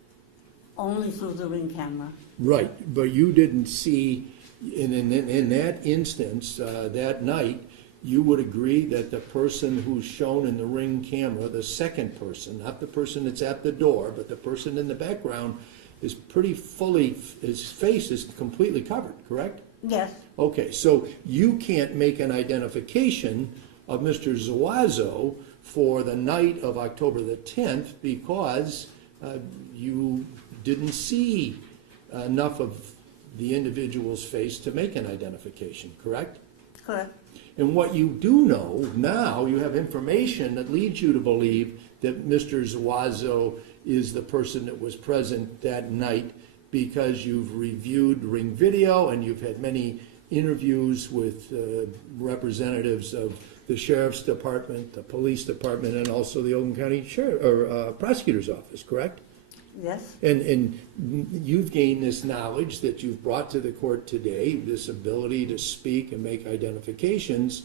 Only through the ring camera. Right, but you didn't see, in that instance, that night, you would agree that the person who's shown in the ring camera, the second person, not the person that's at the door, but the person in the background, is pretty fully, his face is completely covered, correct? Yes, Okay, so you can't make an identification of Mr. Zuazo for the night of October the 10th because you didn't see enough of the individual's face to make an identification, correct? correct. And what you do know now, you have information that leads you to believe that Mr. Zuazo is the person that was present that night because you've reviewed ring video and you've had many interviews with representatives of the Sheriff's Department, the Police Department, and also the Oakland County Prosecutor's Office, correct? Yes, And you've gained this knowledge that you've brought to the court today, this ability to speak and make identifications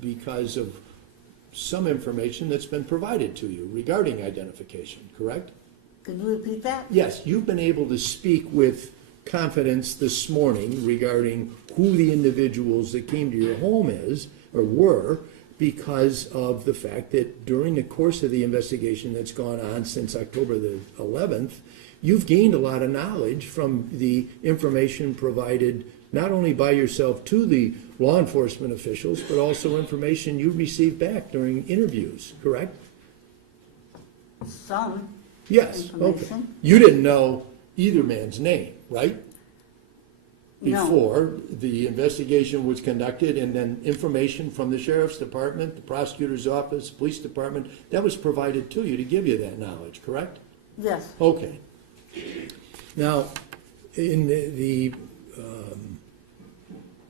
because of some information that's been provided to you regarding identification, correct? could you repeat that? Yes, you've been able to speak with confidence this morning regarding who the individuals that came to your home is or were because of the fact that during the course of the investigation that's gone on since October the 11th, you've gained a lot of knowledge from the information provided not only by yourself to the law enforcement officials, but also information you received back during interviews, correct? Some Yes, okay. information. You didn't know either man's name, right? No. Before the investigation was conducted, and then information from the Sheriff's Department, the Prosecutor's Office, Police Department, that was provided to you to give you that knowledge, correct? Yes, Okay. Now, in the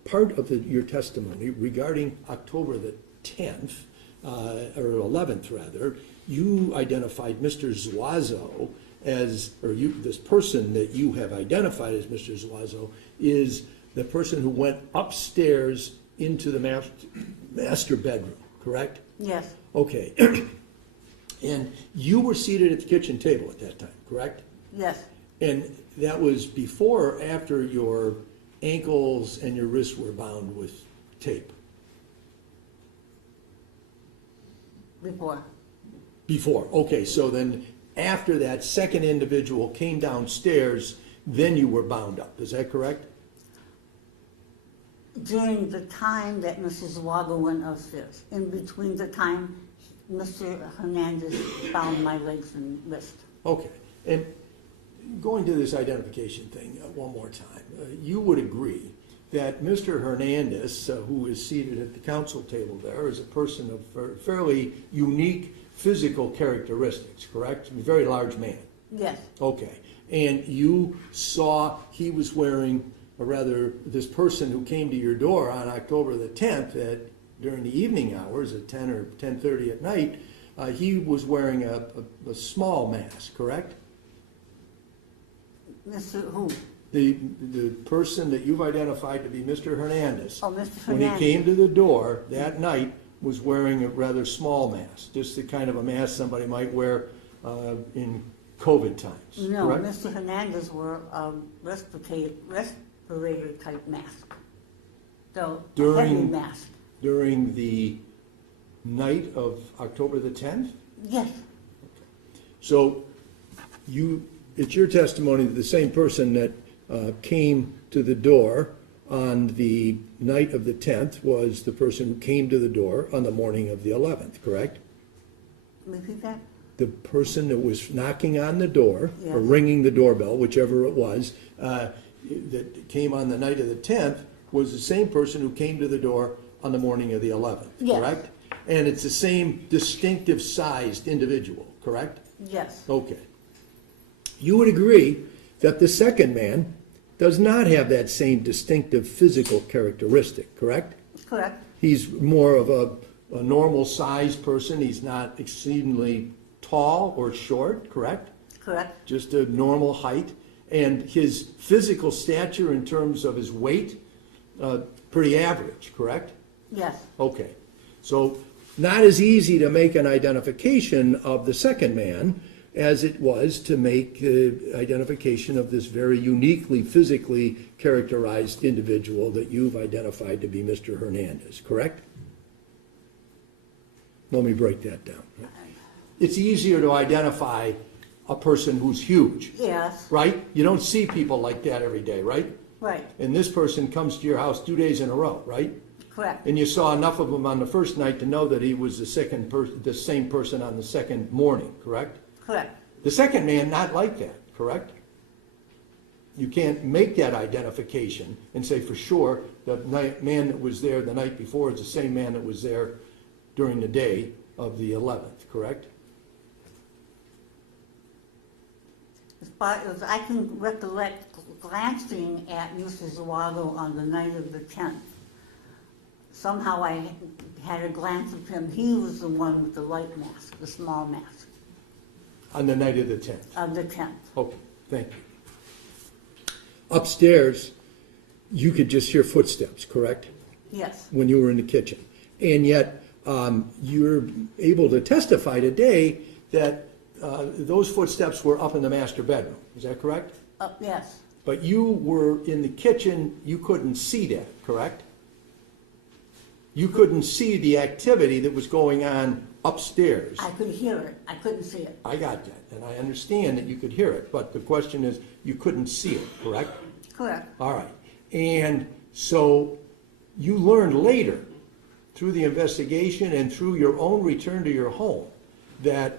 part of your testimony regarding October the 10th, or 11th rather, you identified Mr. Zuazo as, or this person that you have identified as Mr. Zuazo is the person who went upstairs into the master bedroom, correct? yes, Okay. And you were seated at the kitchen table at that time, correct? yes, And that was before or after your ankles and your wrists were bound with tape? before. Before, okay, so then after that second individual came downstairs, then you were bound up, is that correct? During the time that Mrs. Wago went upstairs, in between the time Mr. Hernandez bound my legs and wrist. Okay, and going to this identification thing one more time, you would agree that Mr. Hernandez, who is seated at the counsel table there, is a person of fairly unique physical characteristics, correct? A very large man. Yes, Okay, and you saw he was wearing, or rather, this person who came to your door on October the 10th during the evening hours at 10 or 10:30 at night, he was wearing a small mask, correct? Mr. Who? The person that you've identified to be Mr. Hernandez. Oh, Mr. When he Hernandez. came to the door that night, was wearing a rather small mask, just the kind of a mask somebody might wear in COVID times, No, correct? Mr. Hernandez wore a respirator type mask. So, a heavy During- mask. During the night of October the 10th? Yes, So it's your testimony that the same person that came to the door on the night of the 10th was the person who came to the door on the morning of the 11th, correct? repeat that? the person that was knocking on the door, or Yes. ringing the doorbell, whichever it was, that came on the night of the 10th, was the same person who came to the door on the morning of the 11th, Yes. correct? And it's the same distinctive sized individual, correct? Yes, Okay. You would agree that the second man does not have that same distinctive physical characteristic, correct? correct, He's more of a normal sized person. He's not exceedingly tall or short, correct? correct, Just a normal height. And his physical stature in terms of his weight, pretty average, correct? yes, Okay. So not as easy to make an identification of the second man as it was to make identification of this very uniquely physically characterized individual that you've identified to be Mr. Hernandez, correct? Let me break that down. It's easier to identify a person who's huge, yes, right? You don't see people like that every day, right? right, And this person comes to your house 2 days in a row, right? correct, And you saw enough of him on the first night to know that he was the same person on the second morning, correct? correct, The second man, not like that, correct? You can't make that identification and say for sure the man that was there the night before is the same man that was there during the day of the 11th, correct? As far as I can recollect glancing at Mr. Zuago on the night of the 10th. Somehow I had a glance of him. He was the one with the light mask, the small mask, On the night of the 10th. of the 10th. Okay, thank you. Upstairs, you could just hear footsteps, correct? Yes, When you were in the kitchen. And yet, you're able to testify today that those footsteps were up in the master bedroom. Is that correct? yes, But you were in the kitchen, you couldn't see that, correct? You couldn't see the activity that was going on upstairs. I could hear it. I couldn't see it. I got that, and I understand that you could hear it, but the question is, you couldn't see it, correct? Correct, All right. And so you learned later, through the investigation and through your own return to your home, that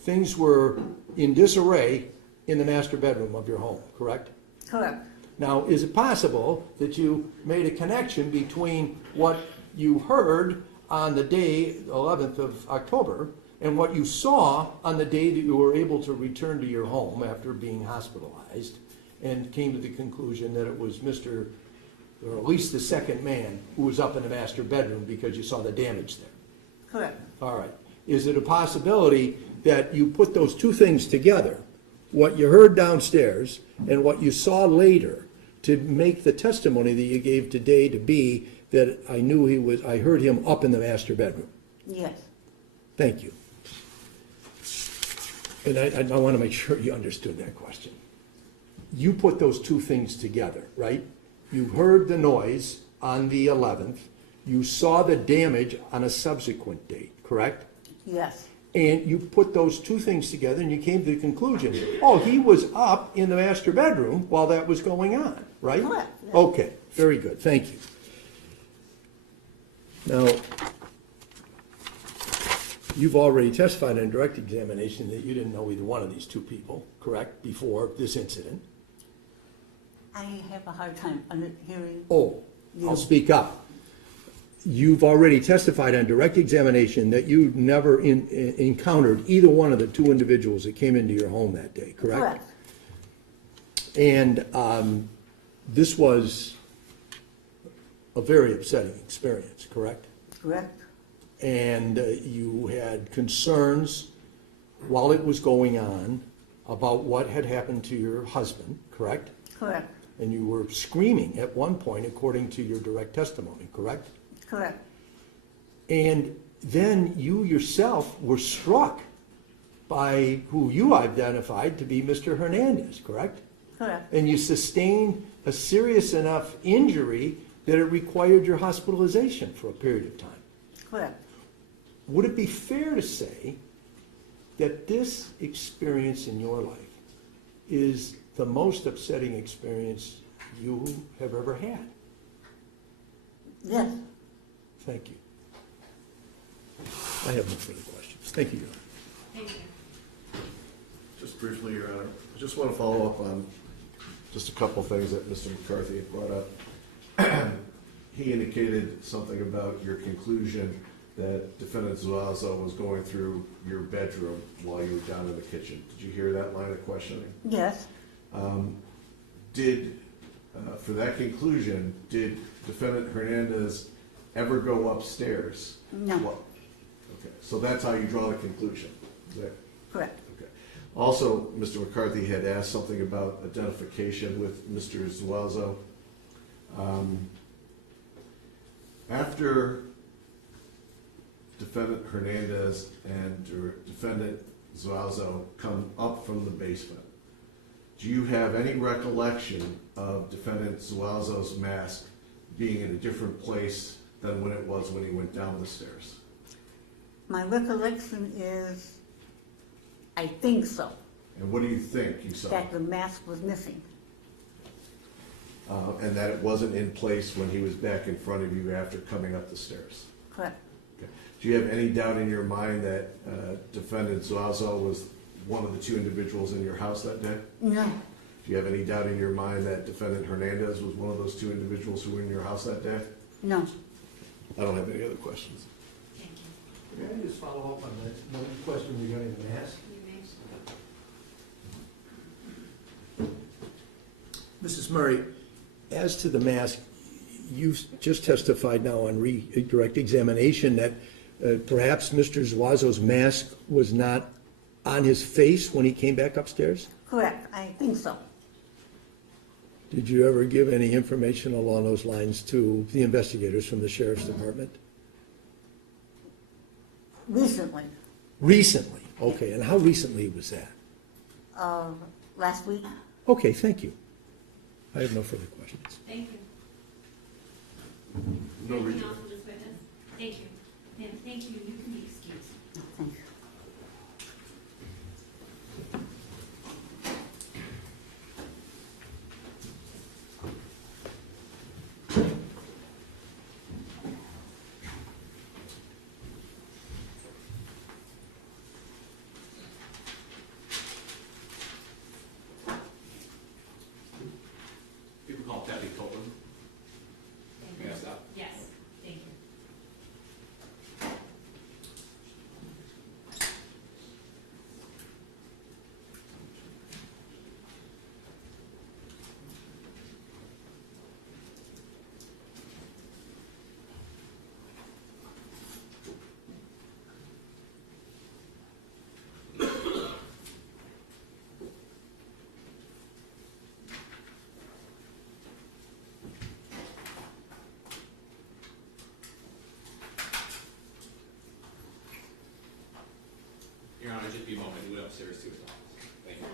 things were in disarray in the master bedroom of your home, correct? correct, Now, is it possible that you made a connection between what you heard on the day, 11th of October, and what you saw on the day that you were able to return to your home after being hospitalized, and came to the conclusion that it was Mr., or at least the second man, who was up in the master bedroom because you saw the damage there? correct, All right. Is it a possibility that you put those two things together, what you heard downstairs and what you saw later, to make the testimony that you gave today to be that I heard him up in the master bedroom? yes, Thank you. And I want to make sure you understood that question. You put those two things together, right? You heard the noise on the 11th. You saw the damage on a subsequent date, correct? yes, And you put those two things together and you came to the conclusion, oh, he was up in the master bedroom while that was going on, right? Correct, yes. Okay, very good, thank you. Now, you've already testified in direct examination that you didn't know either one of these two people, correct, before this incident? I have a hard time hearing. Oh, I'll speak up. You've already testified on direct examination that you never encountered either one of the two individuals that came into your home that day, correct? Correct, And this was a very upsetting experience, correct? correct, And you had concerns while it was going on about what had happened to your husband, correct? correct, And you were screaming at one point, according to your direct testimony, correct? correct, And then you yourself were struck by who you identified to be Mr. Hernandez, correct? correct, And you sustained a serious enough injury that it required your hospitalization for a period of time. correct, Would it be fair to say that this experience in your life is the most upsetting experience you have ever had? yes. Thank you. I have no further questions. Thank you, Your Honor. thank you. Just briefly, Your Honor, I just want to follow up on just a couple things that Mr. McCarthy had brought up. He indicated something about your conclusion that defendant Zuazo was going through your bedroom while you were down in the kitchen. Did you hear that line of questioning? Yes, For that conclusion, did defendant Hernandez ever go upstairs? no, Okay, so that's how you draw the conclusion. Is that correct. okay? Also, Mr. McCarthy had asked something about identification with Mr. Zuazo. After defendant Hernandez and defendant Zuazo come up from the basement, do you have any recollection of defendant Zuazo's mask being in a different place than when it was when he went down the stairs? My recollection is, I think so, And what do you think you saw? that the mask was missing. And that it wasn't in place when he was back in front of you after coming up the stairs? Correct. Okay. Do you have any doubt in your mind that defendant Zuazo was one of the two individuals in your house that day? No, Do you have any doubt in your mind that defendant Hernandez was one of those two individuals who were in your house that day? no. I don't have any other questions. Thank you. May I just follow up on that one question regarding the mask? You may. Mrs. Murray, as to the mask, you just testified now on redirect examination that perhaps Mr. Zuazo's mask was not on his face when he came back upstairs? Correct, I think so. Did you ever give any information along those lines to the investigators from the sheriff's department? Recently, Recently, okay, and how recently was that? last week, Okay, thank you. I have no further questions. Thank you. No Anything reason. else on this witness? Thank you. Ma'am, thank you. You can be excused. thank you. People call it Debbie Copeland. May I stop? Yes, thank you. Your Honor, just be a moment. We went upstairs to his office. Thank you.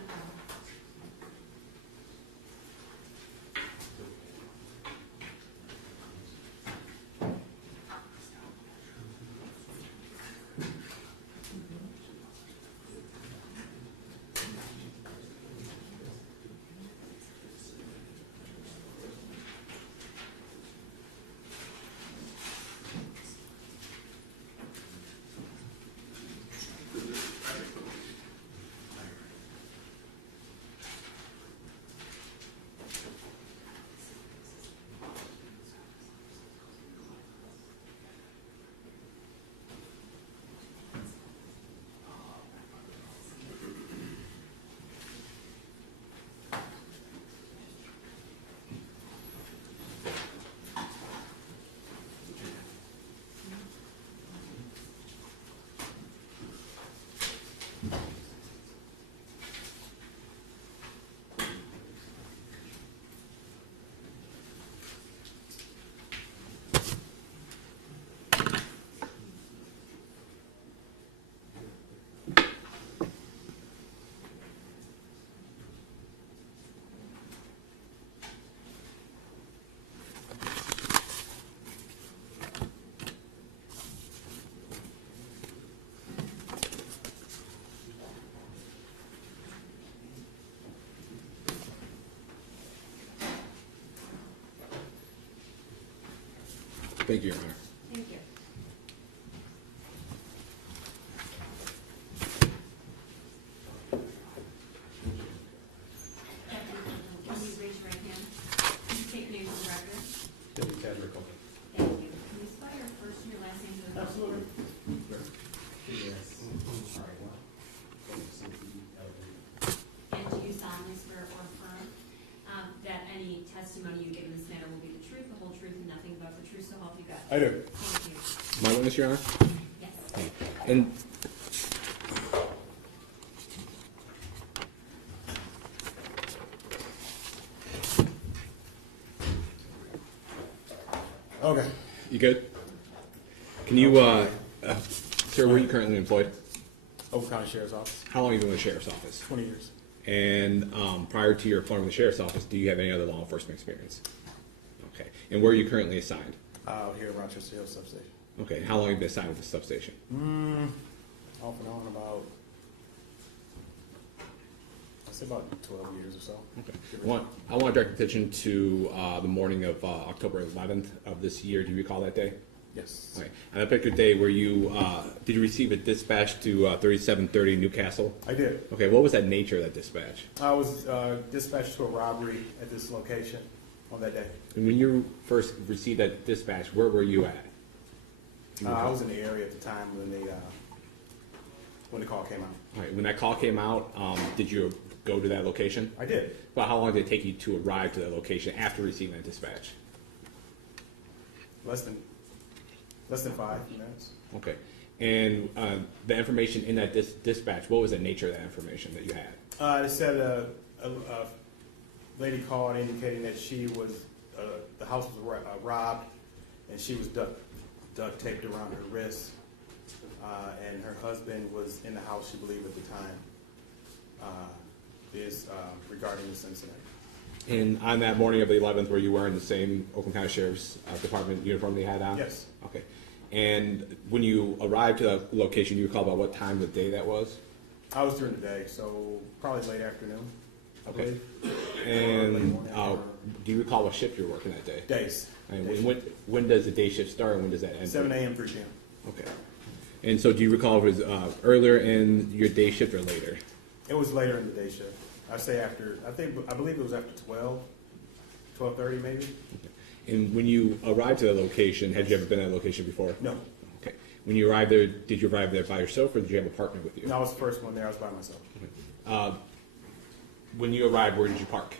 Thank you, Your Honor. Thank you. I do. Thank My witness, Your Honor? you. Yes. And Okay. you good? Can you, sir, where are you currently employed? Oakland County Sheriff's Office, How long have you been with the Sheriff's Office? 20 years. And prior to your employment with the Sheriff's Office, do you have any other law enforcement experience? Okay. And where are you currently assigned? Here at Rochester Hills substation. Okay. How long have you been assigned with the substation? Off and on about, I'd say about 12 years or so. Okay. I want to direct attention to the morning of October 11th of this year. Do you recall that day? Yes. Okay. On that particular day, were you did you receive a dispatch to 3730 Newcastle? I did. Okay. What was that nature of that dispatch? I was dispatched to a robbery at this location on that day. And when you first received that dispatch, where were you at? I was in the area at the time when the call came out. All right. When that call came out, did you go to that location? I did. Well, how long did it take you to arrive to that location after receiving that dispatch? Less than 5 minutes. Okay. And the information in that dispatch, what was the nature of that information that you had? They said a lady called indicating that she was, the house was robbed, and she was duct taped around her wrist, and her husband was in the house, she believed at the time, regarding this incident. And on that morning of the 11th, were you wearing the same Oakland County Sheriff's Department uniform they had on? Yes. Okay. And when you arrived to the location, you recall about what time of the day that was? I was during the day, so probably late afternoon, I Okay. believe. And Late morning. do you recall what shift you were working that day? Days. And Day when does the day shift start and when does that end? 7 a.m., 3 p.m. Okay. And so do you recall if it was earlier in your day shift or later? It was later in the day shift. I'd say after, I believe it was after 12:30 maybe? And when you arrived to the location, had you ever been at that location before? No. Okay. When you arrived there, did you arrive there by yourself or did you have a partner with you? No, I was the first one there, I was by myself. When you arrived, where did you park?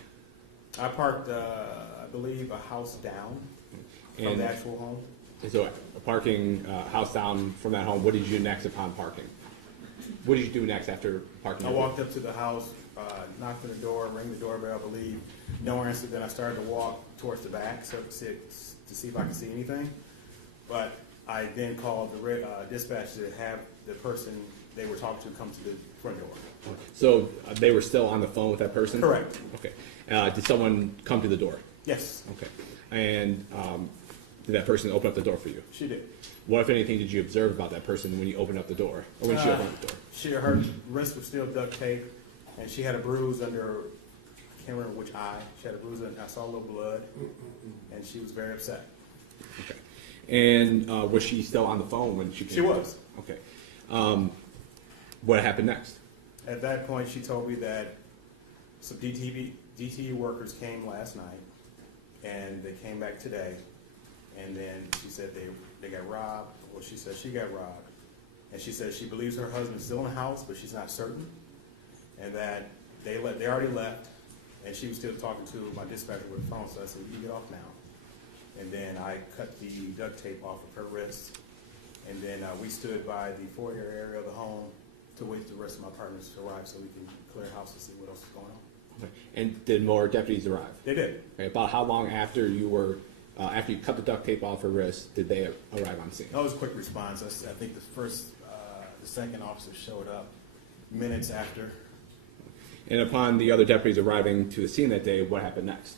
I parked, I believe, a house down from And- the actual home. And so, parking house down from that home, what did you do next upon parking? What did you do next after parking? I walked up to the house, knocked on the door, rang the doorbell, I believe. No answer, then I started to walk towards the back to see if I could see anything. But I then called the dispatch to have the person they were talking to come to the front door. So, they were still on the phone with that person? Correct. Okay. Did someone come to the door? Yes, Okay. And did that person open up the door for you? she did. What, if anything, did you observe about that person when you opened up the door? Or when she opened up the door? Her wrist was still duct taped, and she had a bruise under, I can't remember which eye. She had a bruise, and I saw a little blood, and she was very upset. Okay. And was she still on the phone when she came? She was. Okay. What happened next? At that point, she told me that some DTE workers came last night, and they came back today, and then she said they got robbed, or she said she got robbed, and she said she believes her husband's still in the house, but she's not certain, and that they already left, and she was still talking to my dispatcher with the phone, so I said, you get off now. And then I cut the duct tape off of her wrist, and then we stood by the foyer area of the home to wait for the rest of my partners to arrive so we can clear the house and see what else is going on. Okay. And did more deputies arrive? They did. Okay. About how long after you were, after you cut the duct tape off her wrist, did they arrive on scene? That was a quick response. I think the second officer showed up minutes after. And upon the other deputies arriving to the scene that day, what happened next?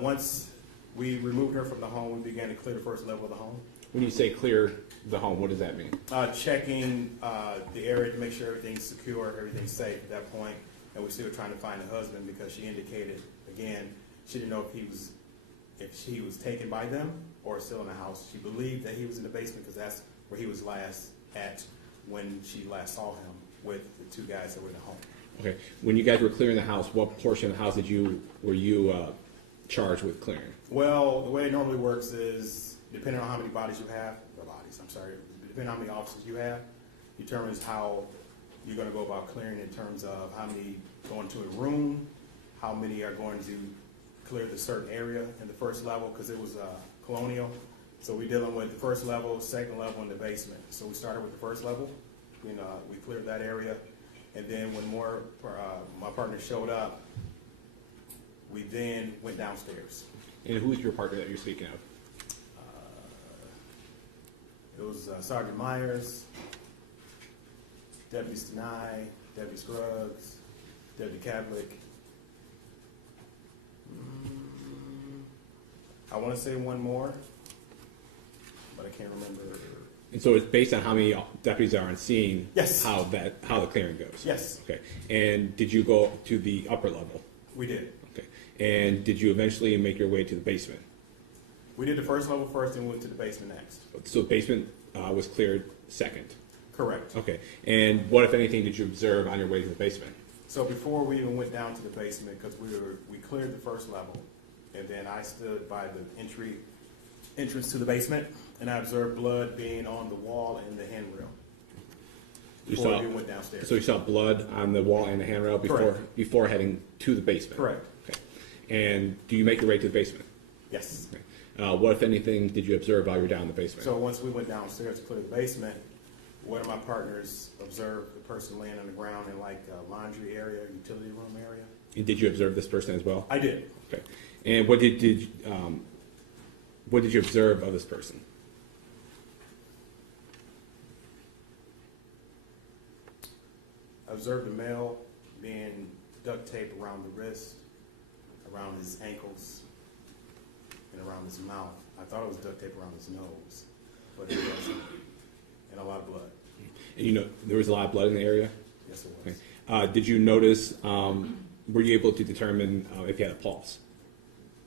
Once we removed her from the home, we began to clear the first level of the home. When you say clear the home, what does that mean? Checking the area to make sure everything's secure, everything's safe at that point. And we're still trying to find the husband because she indicated, again, she didn't know if he was taken by them or still in the house. She believed that he was in the basement because that's where he was last at when she last saw him with the two guys that were in the home. Okay. When you guys were clearing the house, what portion of the house were you charged with clearing? Well, the way it normally works is, depending on how many depending on how many officers you have, determines how you're going to go about clearing in terms of how many go into a room, how many are going to clear the certain area in the first level, because it was colonial. So we're dealing with the first level, second level, and the basement. So we started with the first level, we cleared that area, and then when my partner showed up, we then went downstairs. And who's your partner that you're speaking of? It was Sergeant Myers, Deputy Stenai, Deputy Scruggs, Deputy Kavlik. I want to say one more, but I can't remember. And so it's based on how many deputies are on scene. Yes. How the clearing goes. Yes. Okay. And did you go to the upper level? We did. Okay. And did you eventually make your way to the basement? We did the first level first and went to the basement next. So basement was cleared second. Correct. Okay. And what, if anything, did you observe on your way to the basement? So before we even went down to the basement, because we cleared the first level, and then I stood by the entrance to the basement, and I observed blood being on the wall and the handrail. Before we went downstairs. So you saw blood on the wall and the handrail before heading to the basement? Correct. Okay. And do you make your way to the basement? Yes. Okay. What, if anything, did you observe while you were down in the basement? So once we went downstairs to clear the basement, one of my partners observed the person laying on the ground in like a laundry area, utility room area. And did you observe this person as well? I did. Okay. And what did you observe of this person? I observed a male being duct taped around the wrist, around his ankles, and around his mouth. I thought it was duct tape around his nose, but it wasn't. And a lot of blood. And there was a lot of blood in the area? Yes, it was. Okay. Did you notice, were you able to determine if he had a pulse?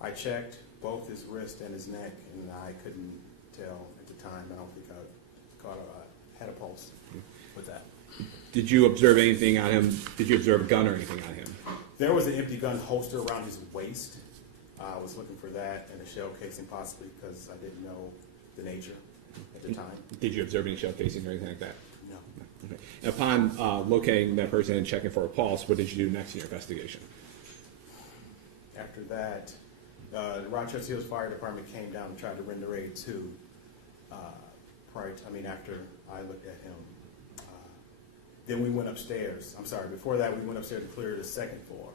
I checked both his wrist and his neck, and I couldn't tell at the time. I don't think I had a pulse with that. Did you observe anything on him? Did you observe a gun or anything on him? There was an empty gun holster around his waist. I was looking for that and a shell casing possibly because I didn't know the nature at the time. Did you observe any shell casing or anything like that? No. Okay. Upon locating that person and checking for a pulse, what did you do next in your investigation? After that, the Rochester Hills Fire Department came down and tried to render aid to, after I looked at him. Then we went upstairs. I'm sorry, before that we went upstairs to clear the second floor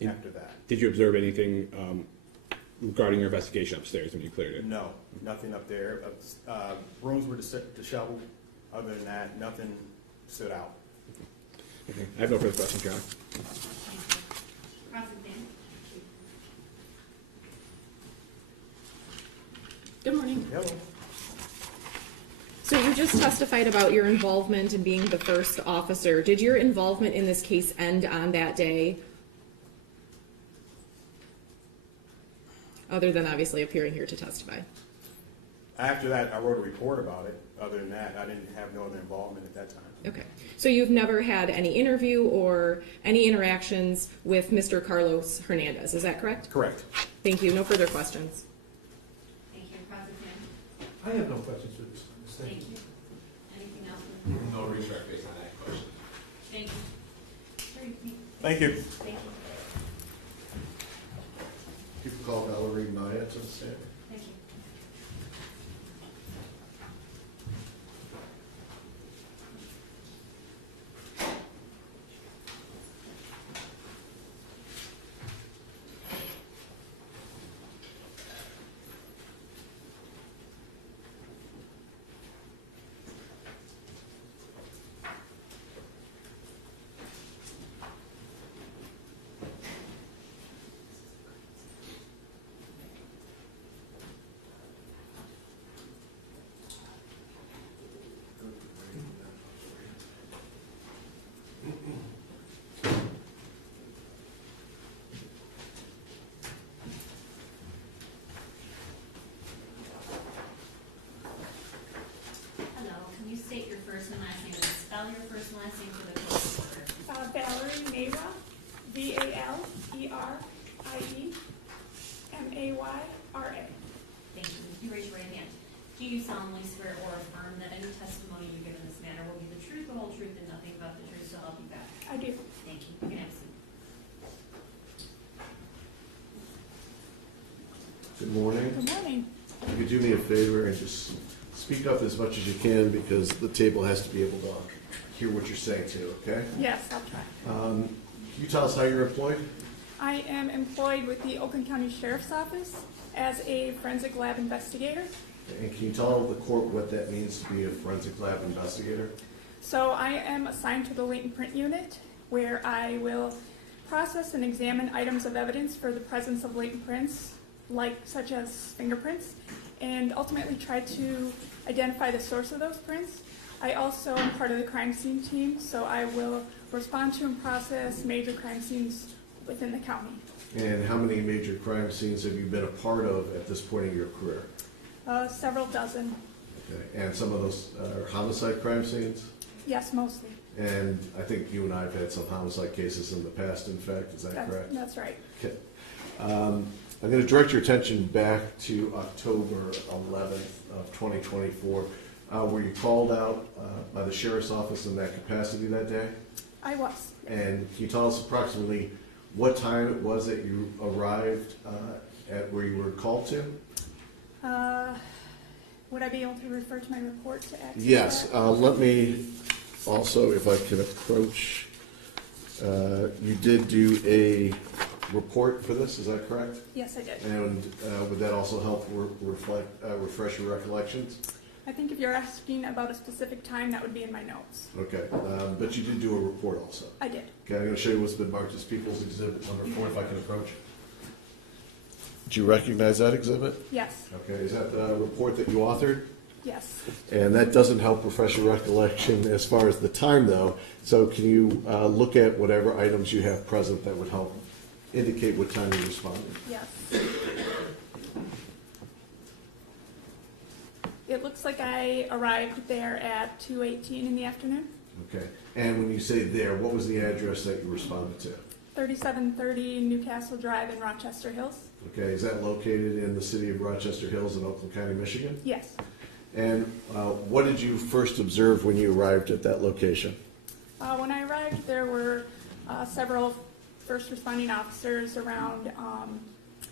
after that. Did you observe anything regarding your investigation upstairs when you cleared it? No, nothing up there. Rooms were disheveled. Other than that, nothing stood out. Okay. I have no further questions, John. Cross-examine. Good morning. Hello. So you just testified about your involvement in being the first officer. Did your involvement in this case end on that day? Other than obviously appearing here to testify. After that, I wrote a report about it. Other than that, I didn't have no other involvement at that time. Okay. So you've never had any interview or any interactions with Mr. Carlos Hernandez, is that correct? Correct. Thank you. No further questions. Thank you. Cross-examine. I have no questions for this witness. Thank you. Anything else? No retract based on that question. Thank you. Thank you. Thank you. You can call Valerie Maya to the stand. Thank you. Hello, can you state your first and last name and spell your first and last name for the court reporter? Valerie Mayra, V-A-L-E-R-I-E-M-A-Y-R-A. Thank you. You raise your right hand. Do you solemnly swear or affirm that any testimony you give in this matter will be the truth, the whole truth, and nothing but the truth, so help you God? I do. Thank you. You can have a seat. Good morning. Good morning. you could do me a favor and just speak up as much as you can because the table has to be able to hear what you're saying too, okay? Yes, I'll try. Can you tell us how you're employed? I am employed with the Oakland County Sheriff's Office as a forensic lab investigator. And can you tell the court what that means to be a forensic lab investigator? So I am assigned to the latent print unit where I will process and examine items of evidence for the presence of latent prints, such as fingerprints, and ultimately try to identify the source of those prints. I also am part of the crime scene team, so I will respond to and process major crime scenes within the county. And how many major crime scenes have you been a part of at this point in your career? Several dozen. Okay. And some of those are homicide crime scenes? Yes, mostly. And I think you and I have had some homicide cases in the past, in fact, is that correct? That's right. Okay. I'm going to direct your attention back to October 11th of 2024. Were you called out by the sheriff's office in that capacity that day? I was. And can you tell us approximately what time it was that you arrived at where you were called to? Would I be able to refer to my report to access Yes. that? Let me also, if I can approach, you did do a report for this, is that correct? Yes, I did. And would that also help refresh your recollections? I think if you're asking about a specific time, that would be in my notes. Okay, but you did do a report also. I did. Okay, I'm going to show you what's been marked as People's Exhibit number 4, if I can approach. Do you recognize that exhibit? Yes. Okay, is that the report that you authored? Yes. And that doesn't help refresh your recollection as far as the time, though. So can you look at whatever items you have present that would help indicate what time you responded? Yes. It looks like I arrived there at 2:18 in the afternoon. Okay. And when you say there, what was the address that you responded to? 3730 Newcastle Drive in Rochester Hills. Okay, is that located in the city of Rochester Hills in Oakland County, Michigan? Yes. And what did you first observe when you arrived at that location? When I arrived, there were several first responding officers around.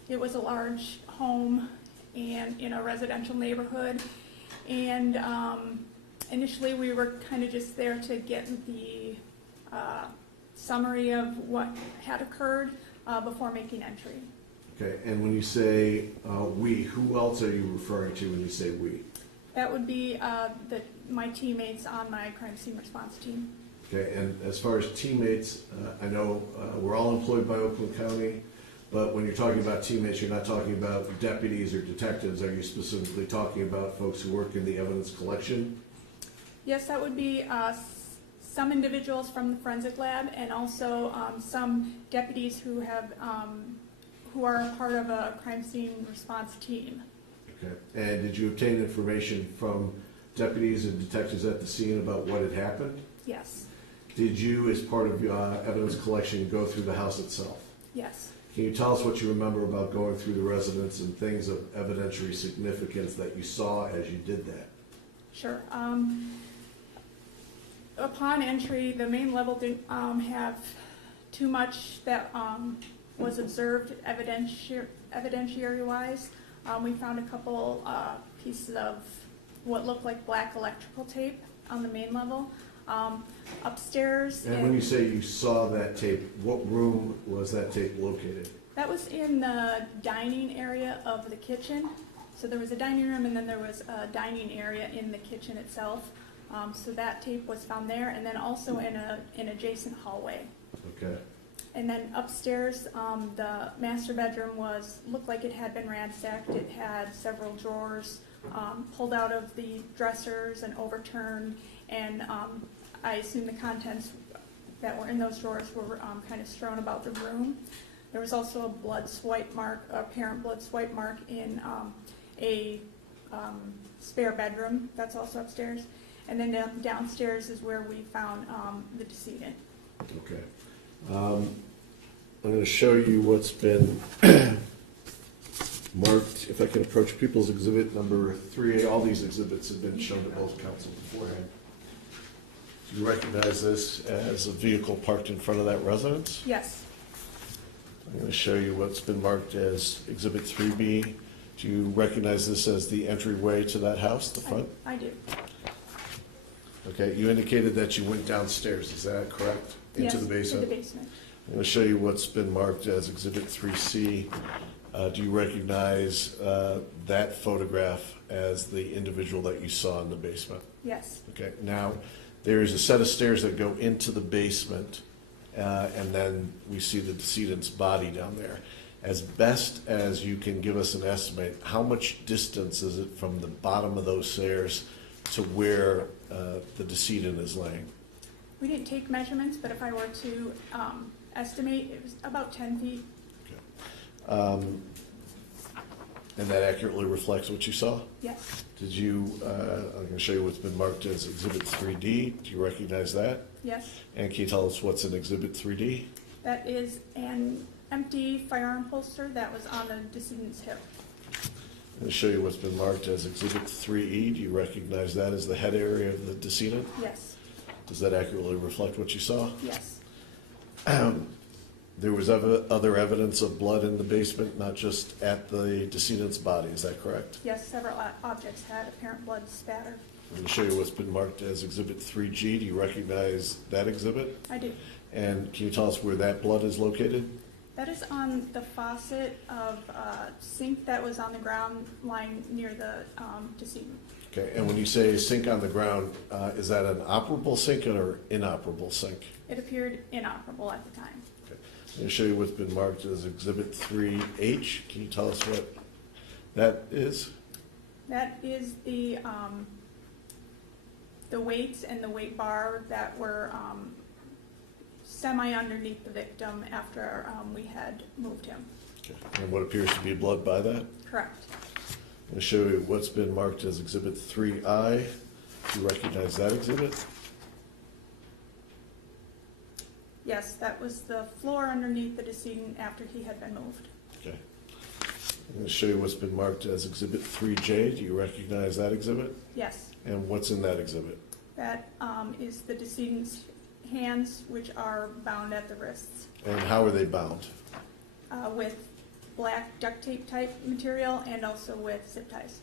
It was a large home and in a residential neighborhood. And initially we were kind of just there to get the summary of what had occurred before making entry. Okay, and when you say we, who else are you referring to when you say we? That would be my teammates on my crime scene response team. Okay, and as far as teammates, I know we're all employed by Oakland County, but when you're talking about teammates, you're not talking about deputies or detectives. Are you specifically talking about folks who work in the evidence collection? Yes, that would be some individuals from the forensic lab and also some deputies who have who are a part of a crime scene response team. Okay, and did you obtain information from deputies and detectives at the scene about what had happened? Yes. Did you, as part of evidence collection, go through the house itself? Yes. Can you tell us what you remember about going through the residence and things of evidentiary significance that you saw as you did that? Sure. Upon entry, the main level didn't have too much that was observed evidentiary-wise. We found a couple pieces of what looked like black electrical tape on the main level. Upstairs. And when you say you saw that tape, what room was that tape located? That was in the dining area of the kitchen. So there was a dining room and then there was a dining area in the kitchen itself. So that tape was found there and then also in an adjacent hallway. Okay. And then upstairs, the master bedroom looked like it had been ransacked. It had several drawers pulled out of the dressers and overturned, and I assume the contents that were in those drawers were kind of strewn about the room. There was also a blood swipe mark, a apparent blood swipe mark in a spare bedroom that's also upstairs. And then downstairs is where we found the decedent. Okay. I'm going to show you what's been marked. If I can approach People's Exhibit number 3A. All these exhibits have been shown to both counsel beforehand. Do you recognize this as a vehicle parked in front of that residence? Yes. I'm going to show you what's been marked as Exhibit 3B. Do you recognize this as the entryway to that house, the front? I do. Okay, you indicated that you went downstairs, is that correct? Yes, Into the basement? To the basement. I'm going to show you what's been marked as Exhibit 3C. Do you recognize that photograph as the individual that you saw in the basement? Yes. Okay, now, there is a set of stairs that go into the basement, and then we see the decedent's body down there. As best as you can give us an estimate, how much distance is it from the bottom of those stairs to where the decedent is laying? We didn't take measurements, but if I were to estimate, it was about 10 feet. And that accurately reflects what you saw? Yes. Did you, I'm going to show you what's been marked as Exhibit 3D. Do you recognize that? Yes. And can you tell us what's in Exhibit 3D? That is an empty firearm holster that was on the decedent's hip. I'm going to show you what's been marked as Exhibit 3E. Do you recognize that as the head area of the decedent? Yes. Does that accurately reflect what you saw? Yes. There was other evidence of blood in the basement, not just at the decedent's body. Is that correct? Yes, several objects had apparent blood spatter. I'm going to show you what's been marked as Exhibit 3G. Do you recognize that exhibit? I do. And can you tell us where that blood is located? That is on the faucet of a sink that was on the ground lying near the decedent. Okay, and when you say sink on the ground, is that an operable sink or inoperable sink? It appeared inoperable at the time. Okay. I'm going to show you what's been marked as Exhibit 3H. Can you tell us what that is? That is the weights and the weight bar that were semi underneath the victim after we had moved him. Okay. And what appears to be blood by that? Correct. I'm going to show you what's been marked as Exhibit 3I. Do you recognize that exhibit? Yes, that was the floor underneath the decedent after he had been moved. Okay. I'm going to show you what's been marked as Exhibit 3J. Do you recognize that exhibit? Yes, And what's in that exhibit? that is the decedent's hands, which are bound at the wrists And how are they bound? with black duct tape type material and also with zip ties.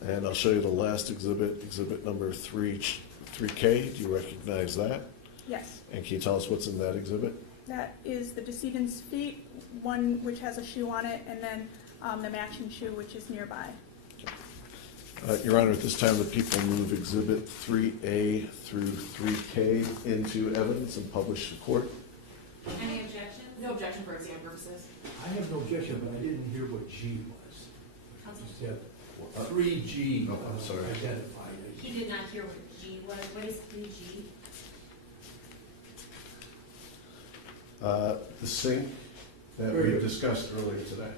And I'll show you the last exhibit, exhibit number 3K. Do you recognize that? Yes, And can you tell us what's in that exhibit? that is the decedent's feet, one which has a shoe on it, and then the matching shoe, which is nearby. Your Honor, at this time, the people move Exhibit 3A through 3K into evidence and publish to court. Any objections? No objection for exam purposes. I have no objection, but I didn't hear what G was. Counsel? You said 3G. Oh, I'm sorry. Identified. He did not hear what G was. What is 3G? The sink that Very we good. discussed earlier today.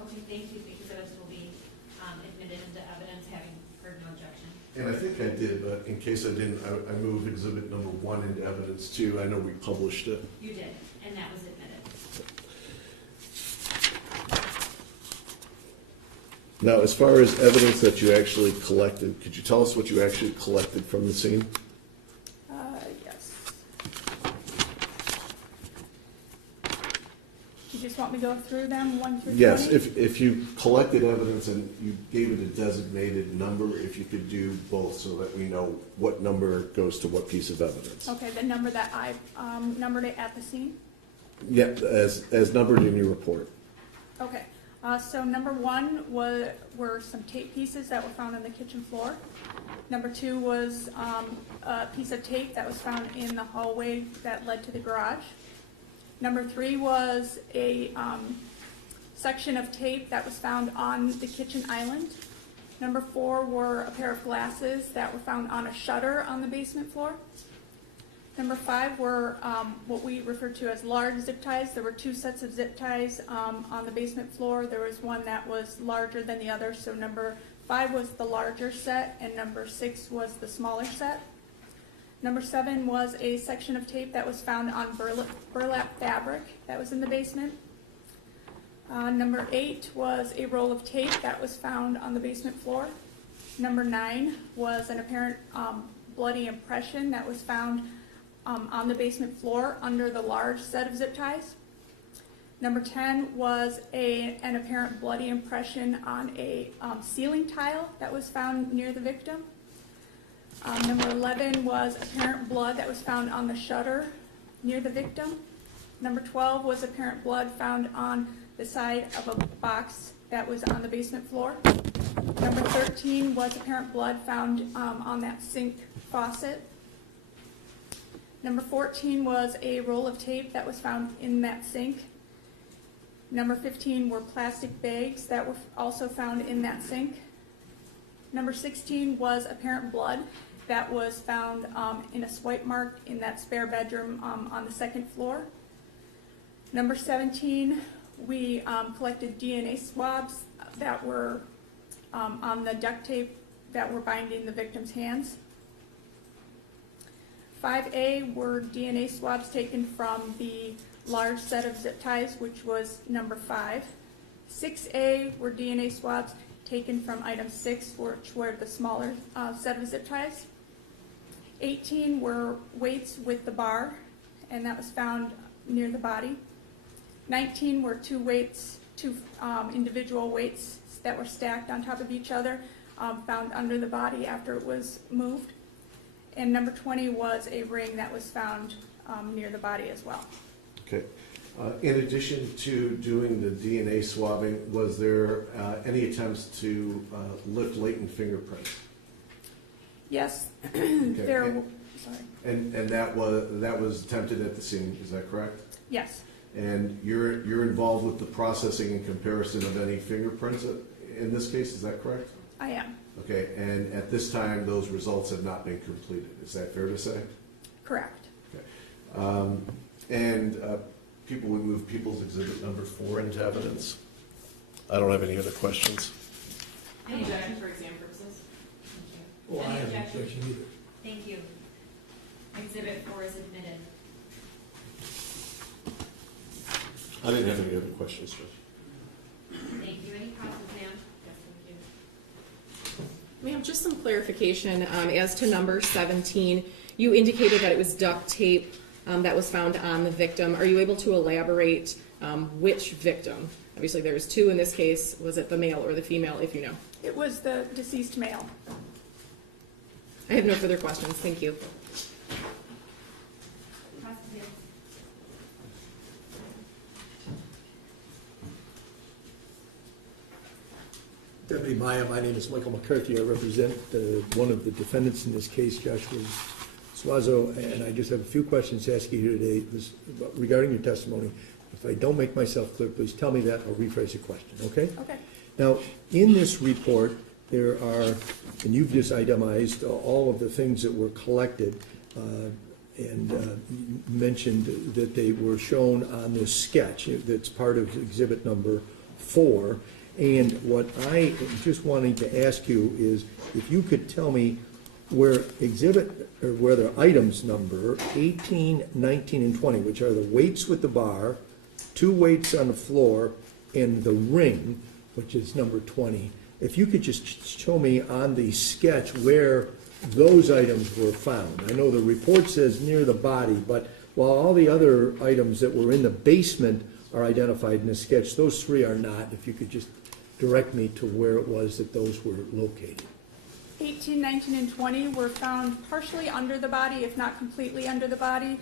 Okay, thank you. Thank you. This will be admitted into evidence, having heard no objection. And I think I did, but in case I didn't, I moved exhibit number 1 into evidence too. I know we published it. You did, and that was admitted. Now, as far as evidence that you actually collected, could you tell us what you actually collected from the scene? Yes. You just want me to go through them 1 through 20? Yes, if you collected evidence and you gave it a designated number, if you could do both so that we know what number goes to what piece of evidence. Okay, the number that I numbered it at the scene? Yeah, as numbered in your report. Okay, so number 1 were some tape pieces that were found on the kitchen floor. Number 2 was a piece of tape that was found in the hallway that led to the garage. Number 3 was a section of tape that was found on the kitchen island. Number 4 were a pair of glasses that were found on a shutter on the basement floor. Number 5 were what we refer to as large zip ties. There were 2 sets of zip ties on the basement floor. There was one that was larger than the other, so number 5 was the larger set, and number 6 was the smaller set. Number 7 was a section of tape that was found on burlap fabric that was in the basement. Number 8 was a roll of tape that was found on the basement floor. Number 9 was an apparent bloody impression that was found on the basement floor under the large set of zip ties. Number 10 was an apparent bloody impression on a ceiling tile that was found near the victim. Number 11 was apparent blood that was found on the shutter near the victim. Number 12 was apparent blood found on the side of a box that was on the basement floor. Number 13 was apparent blood found on that sink faucet. Number 14 was a roll of tape that was found in that sink. Number 15 were plastic bags that were also found in that sink. Number 16 was apparent blood that was found in a swipe mark in that spare bedroom on the second floor. Number 17, we collected DNA swabs that were on the duct tape that were binding the victim's hands. 5A were DNA swabs taken from the large set of zip ties, which was number 5. 6A were DNA swabs taken from item 6, which were the smaller set of zip ties. 18 were weights with the bar, and that was found near the body. 19 were two individual weights that were stacked on top of each other, found under the body after it was moved. And number 20 was a ring that was found near the body as well. Okay. In addition to doing the DNA swabbing, was there any attempts to lift latent fingerprints? Yes, Okay. sorry. And that was attempted at the scene, is that correct? Yes, And you're involved with the processing and comparison of any fingerprints in this case, is that correct? I am. Okay, and at this time, those results have not been completed, is that fair to say? Correct. Okay. People would move People's Exhibit number 4 into evidence. I don't have any other questions. Any objection for exam purposes? Oh, I Any have an objection? objection either. Thank you. Exhibit 4 is admitted. I didn't have any other questions, Judge. Thank you. Any questions, ma'am? Yes, thank you. Ma'am, just some clarification as to number 17. You indicated that it was duct tape that was found on the victim. Are you able to elaborate which victim? Obviously, there's 2 in this case. Was it the male or the female, if you know? It was the deceased male. I have no further questions. Thank you. Questions? Deputy Maya, my name is Michael McCarthy. I represent one of the defendants in this case, Joshua Suazo, and I just have a few questions to ask you here today regarding your testimony. If I don't make myself clear, please tell me that. I'll rephrase the question, okay? Okay. Now, in this report, there are, and you've just itemized all of the things that were collected, and mentioned that they were shown on this sketch that's part of exhibit number 4. And what I am just wanting to ask you is if you could tell me where the items number 18, 19, and 20, which are the weights with the bar, 2 weights on the floor, and the ring, which is number 20. If you could just show me on the sketch where those items were found. I know the report says near the body, but while all the other items that were in the basement are identified in the sketch, those 3 are not. If you could just direct me to where it was that those were located. 18, 19, and 20 were found partially under the body, if not completely under the body,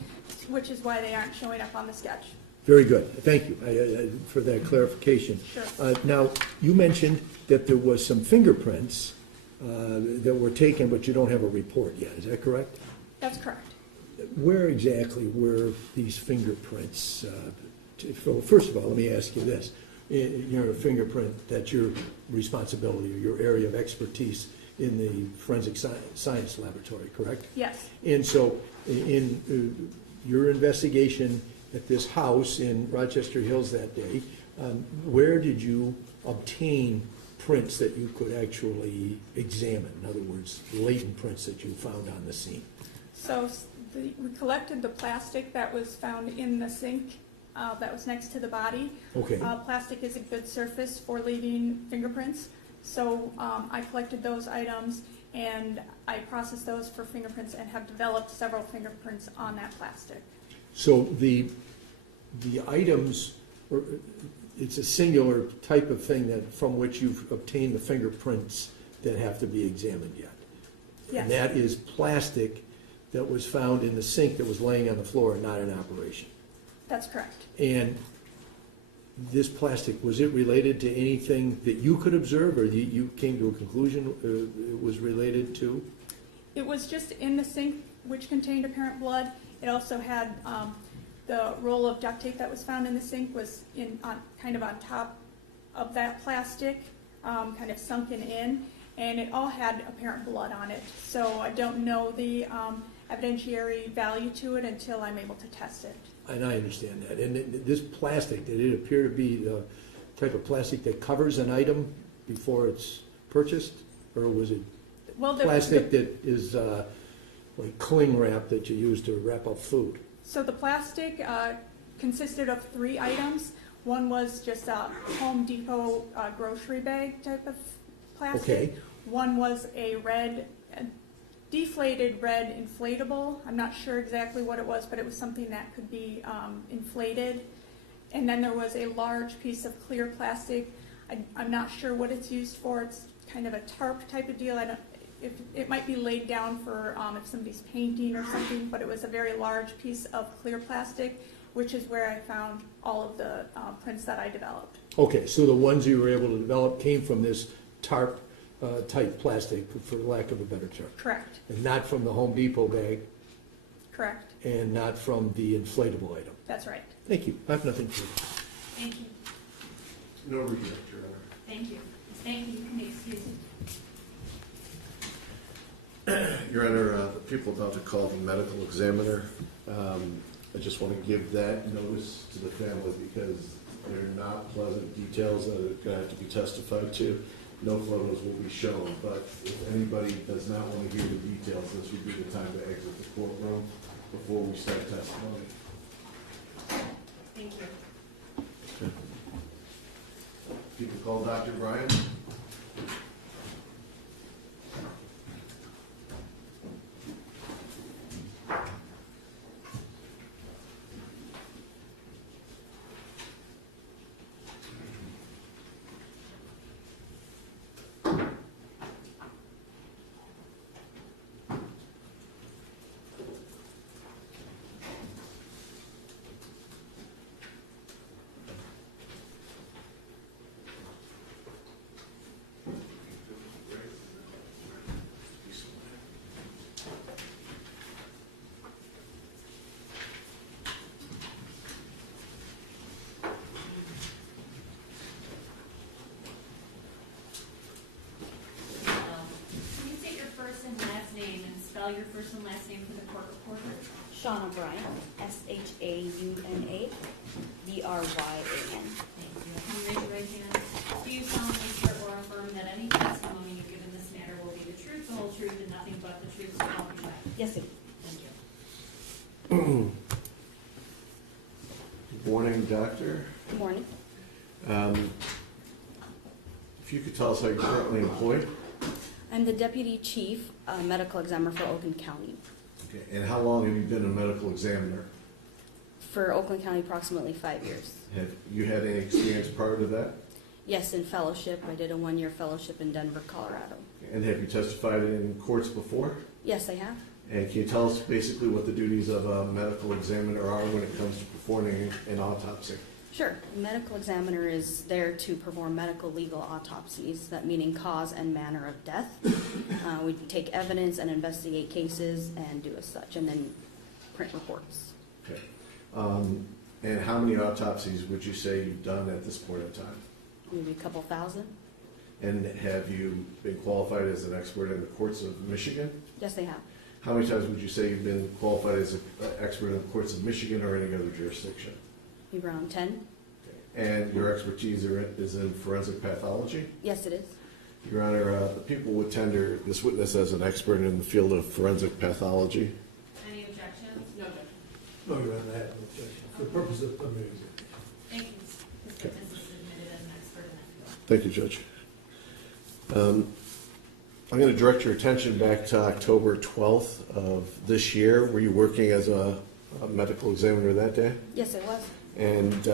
which is why they aren't showing up on the sketch. Very good. Thank you for that clarification. Sure. Now, you mentioned that there was some fingerprints that were taken, but you don't have a report yet. Is that correct? That's correct. Where exactly were these fingerprints? First of all, let me ask you this. You're a fingerprint, that's your responsibility or your area of expertise in the forensic science laboratory, correct? Yes. And so in your investigation at this house in Rochester Hills that day, where did you obtain prints that you could actually examine? In other words, latent prints that you found on the scene. So we collected the plastic that was found in the sink that was next to the body. Okay. Plastic is a good surface for leaving fingerprints. So I collected those items and I processed those for fingerprints and have developed several fingerprints on that plastic. So the items or it's a singular type of thing that, from which you've obtained the fingerprints that have to be examined yet. And Yes, that is plastic that was found in the sink that was laying on the floor and not in operation. that's correct. And this plastic, was it related to anything that you could observe, or you came to a conclusion it was related to? It was just in the sink, which contained apparent blood. It also had, the roll of duct tape that was found in the sink was kind of on top of that plastic, kind of sunken in, and it all had apparent blood on it. So I don't know the evidentiary value to it until I'm able to test it. And I understand that. And this plastic, did it appear to be the type of plastic that covers an item before it's purchased? Or was it Well, plastic that is like cling wrap that you use to wrap up food? So the plastic consisted of 3 items. One was just a Home Depot grocery bag type of plastic. Okay. One was a deflated red inflatable. I'm not sure exactly what it was, but it was something that could be inflated. And then there was a large piece of clear plastic. I'm not sure what it's used for. It's kind of a tarp type of deal. It might be laid down for if somebody's painting or something, but it was a very large piece of clear plastic, which is where I found all of the prints that I developed. Okay, so the ones you were able to develop came from this tarp type plastic, for lack of a better term. Correct. And not from the Home Depot bag, Correct. and not from the inflatable item. That's right. Thank you. I have nothing further. Thank you. No reject, Your Honor. Thank you. Thank you. You can excuse me. Your Honor, the people about to call the medical examiner. I just want to give that notice to the family because they're not pleasant details that are going to have to be testified to. No photos will be shown, but if anybody does not want to hear the details, this would be the time to exit the courtroom before we start testimony. Thank you. You can call Dr. Bryan. Can you state your first and last name and spell your first and last name for the court reporter? Shauna Bryan, SHAUNA BRYAN. Thank you. Can you raise your right hand? Do you solemnly swear or affirm that any testimony you give in this matter will be the truth, the whole truth, and nothing but the truth, so help you God? Yes, sir. Thank you. Good morning, Doctor. Good morning. If you could tell us how you're currently employed. I'm the Deputy Chief Medical Examiner for Oakland County. Okay. And how long have you been a medical examiner? For Oakland County, approximately 5 years. Have you had any experience prior to that? Yes, in fellowship. I did a 1-year fellowship in Denver, Colorado. And have you testified in courts before? Yes, I have. And can you tell us basically what the duties of a medical examiner are when it comes to performing an autopsy? Sure. The medical examiner is there to perform medical legal autopsies, that meaning cause and manner of death. We take evidence and investigate cases and do as such, and then print reports. Okay. And how many autopsies would you say you've done at this point in time? Maybe a couple thousand. And have you been qualified as an expert in the courts of Michigan? Yes, they have. How many times would you say you've been qualified as an expert in the courts of Michigan or any other jurisdiction? Maybe around 10. And your expertise is in forensic pathology? Yes, it is. Your Honor, the people would tender this witness as an expert in the field of forensic pathology. Any objections? No objection. No, Your Honor, I have no objection. For the purpose of preliminary examination. Thank you. This witness is admitted as an expert in that field. Thank you, Judge. I'm going to direct your attention back to October 12th of this year. Were you working as a medical examiner that day? Yes, it was. And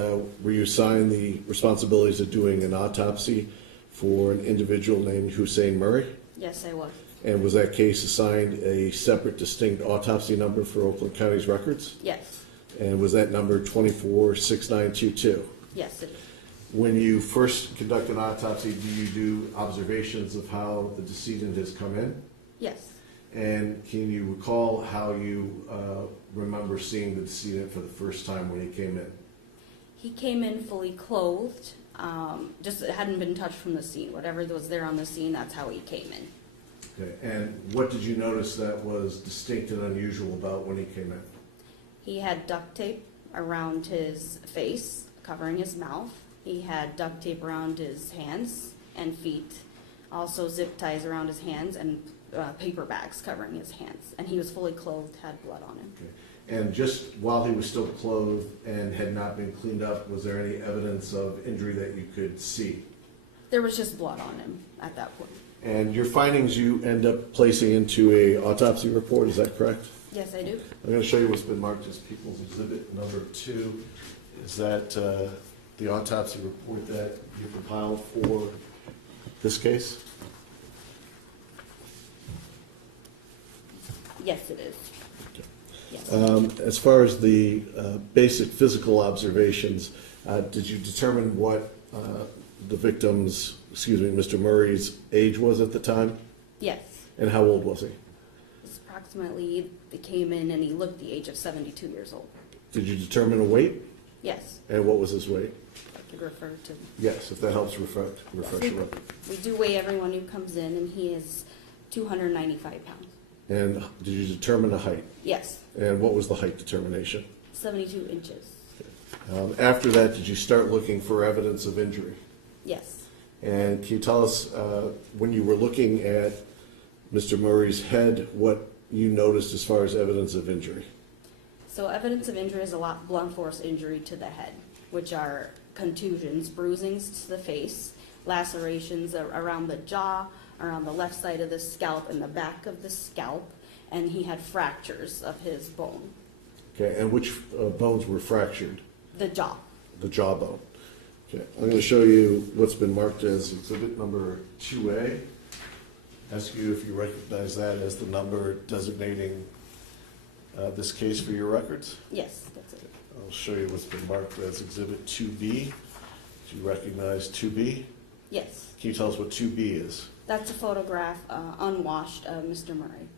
were you assigned the responsibilities of doing an autopsy for an individual named Hussein Murray? Yes, I was. And was that case assigned a separate distinct autopsy number for Oakland County's records? Yes. And was that number 246922? Yes, it is. When you first conduct an autopsy, do you do observations of how the decedent has come in? Yes. And can you recall how you remember seeing the decedent for the first time when he came in? He came in fully clothed, just it hadn't been touched from the scene. Whatever was there on the scene, that's how he came in. Okay. And what did you notice that was distinct and unusual about when he came in? He had duct tape around his face, covering his mouth. He had duct tape around his hands and feet, also zip ties around his hands, and paper bags covering his hands. And he was fully clothed, had blood on him. Okay. And just while he was still clothed and had not been cleaned up, was there any evidence of injury that you could see? There was just blood on him at that point. And your findings you end up placing into a autopsy report, is that correct? Yes, I do. I'm going to show you what's been marked as People's Exhibit number 2. Is that the autopsy report that you compiled for this case? Yes, it is. Yes. As far as the basic physical observations, did you determine what the victim's, Mr. Murray's age was at the time? Yes. And how old was he? It's approximately, he came in and he looked the age of 72 years old. Did you determine a weight? Yes. And what was his weight? I could refer to. Yes, if that helps refresh your memory. We do weigh everyone who comes in, and he is 295 pounds. And did you determine a height? Yes. And what was the height determination? 72 inches. After that, did you start looking for evidence of injury? Yes. And can you tell us, when you were looking at Mr. Murray's head, what you noticed as far as evidence of injury? So evidence of injury is a lot blunt force injury to the head, which are contusions, bruisings to the face, lacerations around the jaw, around the left side of the scalp and the back of the scalp, and he had fractures of his bone. Okay, and which bones were fractured? The jaw. The jawbone. Okay, I'm going to show you what's been marked as exhibit number 2A. Ask you if you recognize that as the number designating this case for your records. Yes, that's it. I'll show you what's been marked as exhibit 2B. Do you recognize 2B? Yes. Can you tell us what 2B is? That's a photograph, unwashed, of Mr. Murray.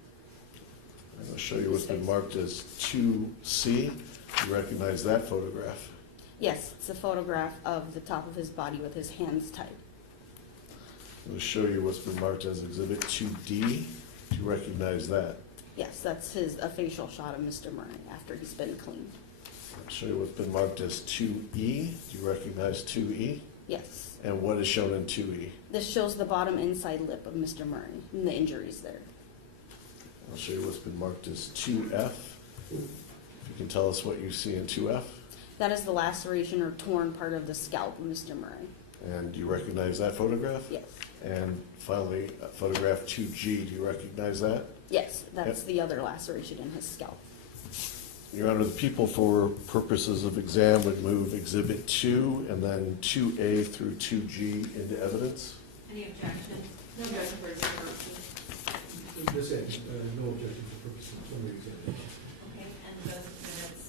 I'm going to show you what's been marked as 2C. Do you recognize that photograph? Yes, it's a photograph of the top of his body with his hands tied. I'm going to show you what's been marked as exhibit 2D. Do you recognize that? Yes, that's a facial shot of Mr. Murray after he's been cleaned. I'll show you what's been marked as 2E. Do you recognize 2E? Yes. And what is shown in 2E? This shows the bottom inside lip of Mr. Murray and the injuries there. I'll show you what's been marked as 2F. If you can tell us what you see in 2F. That is the laceration or torn part of the scalp of Mr. Murray. And do you recognize that photograph? Yes. And finally, photograph 2G. Do you recognize that? Yes, that's the other laceration in his scalp. Your Honor, the people for purposes of exam would move exhibit 2 and then 2A through 2G into evidence. Any objection? No objection for examination. Just say, no objection for purposes of summary examination. Okay, and those exhibits,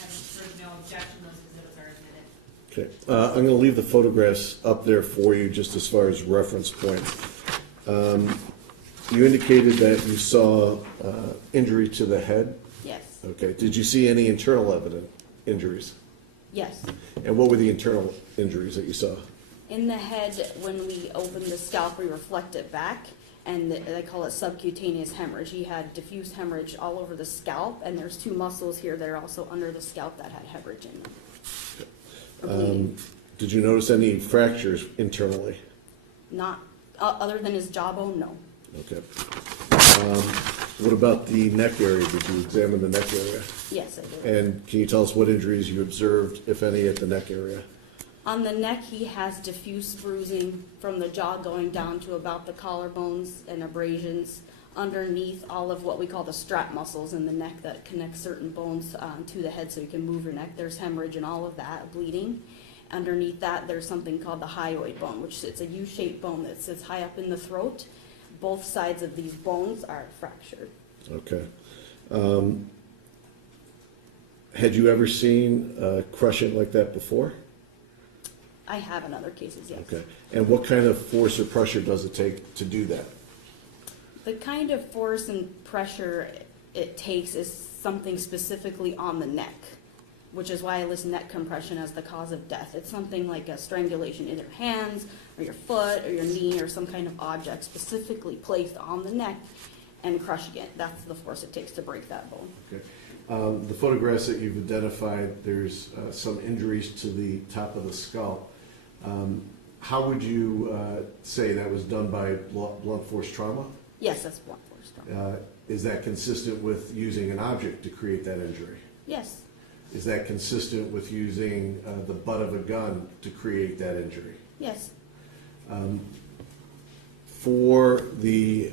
having heard no objection, those exhibits are admitted. Okay, I'm going to leave the photographs up there for you just as far as reference points. You indicated that you saw injury to the head. Yes. Okay, did you see any internal evident injuries? Yes. And what were the internal injuries that you saw? In the head, when we open the scalp, we reflect it back, and they call it subcutaneous hemorrhage. He had diffuse hemorrhage all over the scalp, and there's two muscles here that are also under the scalp that had hemorrhage in them. Did you notice any fractures internally? Not, other than his jawbone, no. Okay. What about the neck area? Did you examine the neck area? Yes, I did. And can you tell us what injuries you observed, if any, at the neck area? On the neck, he has diffuse bruising from the jaw going down to about the collarbones and abrasions underneath all of what we call the strap muscles in the neck that connect certain bones to the head so you can move your neck. There's hemorrhage and all of that, bleeding. Underneath that, there's something called the hyoid bone, which it's a U-shaped bone that sits high up in the throat. Both sides of these bones are fractured. Okay. Had you ever seen crushing like that before? I have in other cases, yes. Okay. And what kind of force or pressure does it take to do that? The kind of force and pressure it takes is something specifically on the neck, which is why I list neck compression as the cause of death. It's something like a strangulation in your hands or your foot or your knee or some kind of object specifically placed on the neck and crushing it. That's the force it takes to break that bone. Okay. The photographs that you've identified, there's some injuries to the top of the skull. How would you say that was done by blunt force trauma? Yes, that's blunt force trauma. Is that consistent with using an object to create that injury? Yes. Is that consistent with using the butt of a gun to create that injury? Yes. For the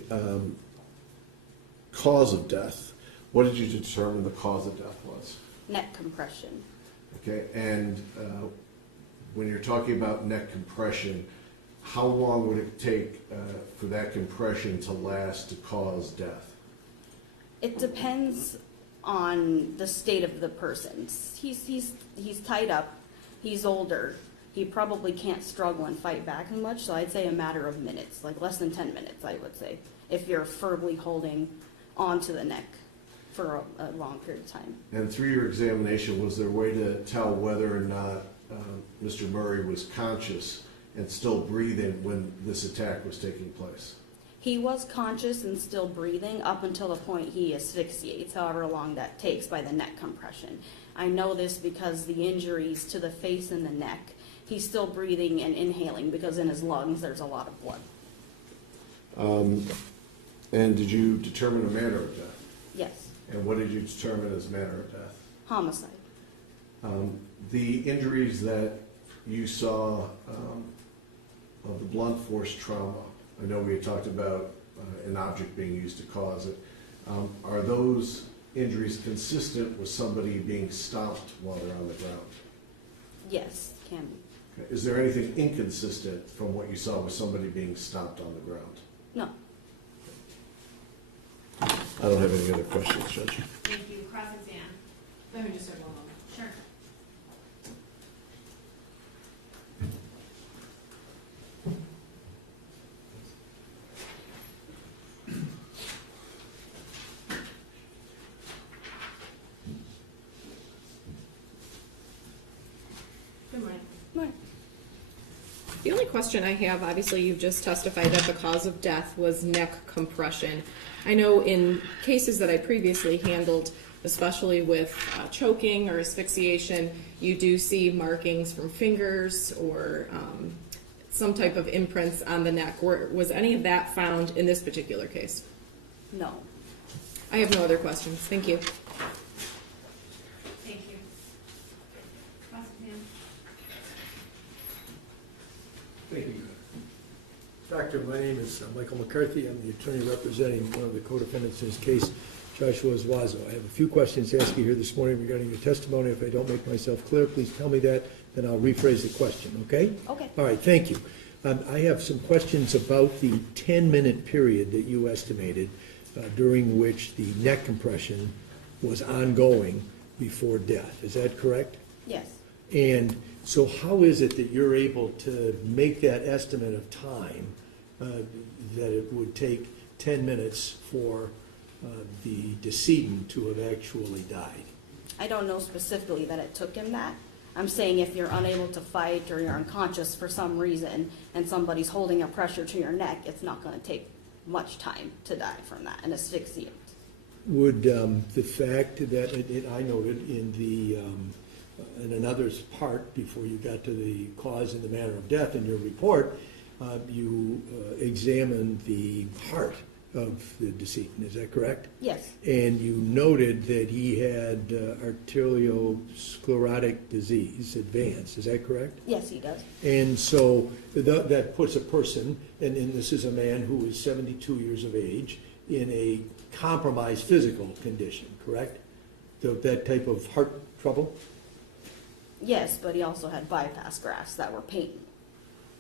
cause of death, what did you determine the cause of death was? Neck compression. Okay, and when you're talking about neck compression, how long would it take for that compression to last to cause death? It depends on the state of the person. He's tied up. He's older. He probably can't struggle and fight back as much. So I'd say a matter of minutes, like less than 10 minutes, I would say, if you're firmly holding onto the neck for a long period of time. And through your examination, was there a way to tell whether or not Mr. Murray was conscious and still breathing when this attack was taking place? He was conscious and still breathing up until the point he asphyxiates, however long that takes by the neck compression. I know this because the injuries to the face and the neck, he's still breathing and inhaling because in his lungs there's a lot of blood. And did you determine a manner of death? Yes. And what did you determine as manner of death? Homicide. The injuries that you saw of the blunt force trauma, I know we had talked about an object being used to cause it. Are those injuries consistent with somebody being stomped while they're on the ground? Yes, can be. Okay. Is there anything inconsistent from what you saw with somebody being stomped on the ground? No. I don't have any other questions, Judge. Thank you. Cross-exam. Let me just have one moment. Sure. Good morning. The only question I have, obviously you've just testified that the cause of death was neck compression. I know in cases that I previously handled, especially with choking or asphyxiation, you do see markings from fingers or some type of imprints on the neck. Was any of that found in this particular case? No. I have no other questions. Thank you. Thank you. Cross-exam. Thank you. Doctor, my name is Michael McCarthy. I'm the attorney representing one of the co-defendants in this case, Joshua Zwazo. I have a few questions to ask you here this morning regarding your testimony. If I don't make myself clear, please tell me that, then I'll rephrase the question, okay? Okay. All right, thank you. I have some questions about the 10-minute period that you estimated during which the neck compression was ongoing before death. Is that correct? Yes. And so how is it that you're able to make that estimate of time that it would take 10 minutes for the decedent to have actually died? I don't know specifically that it took him that. I'm saying if you're unable to fight or you're unconscious for some reason and somebody's holding a pressure to your neck, it's not going to take much time to die from that and asphyxiate. Would the fact that I noted in another part before you got to the cause and the manner of death in your report, you examined the heart of the decedent, is that correct? Yes. And you noted that he had arteriosclerotic disease, advanced, is that correct? Yes, he does. And so that puts a person, and this is a man who is 72 years of age, in a compromised physical condition, correct? So that type of heart trouble? Yes, but he also had bypass grafts that were pain.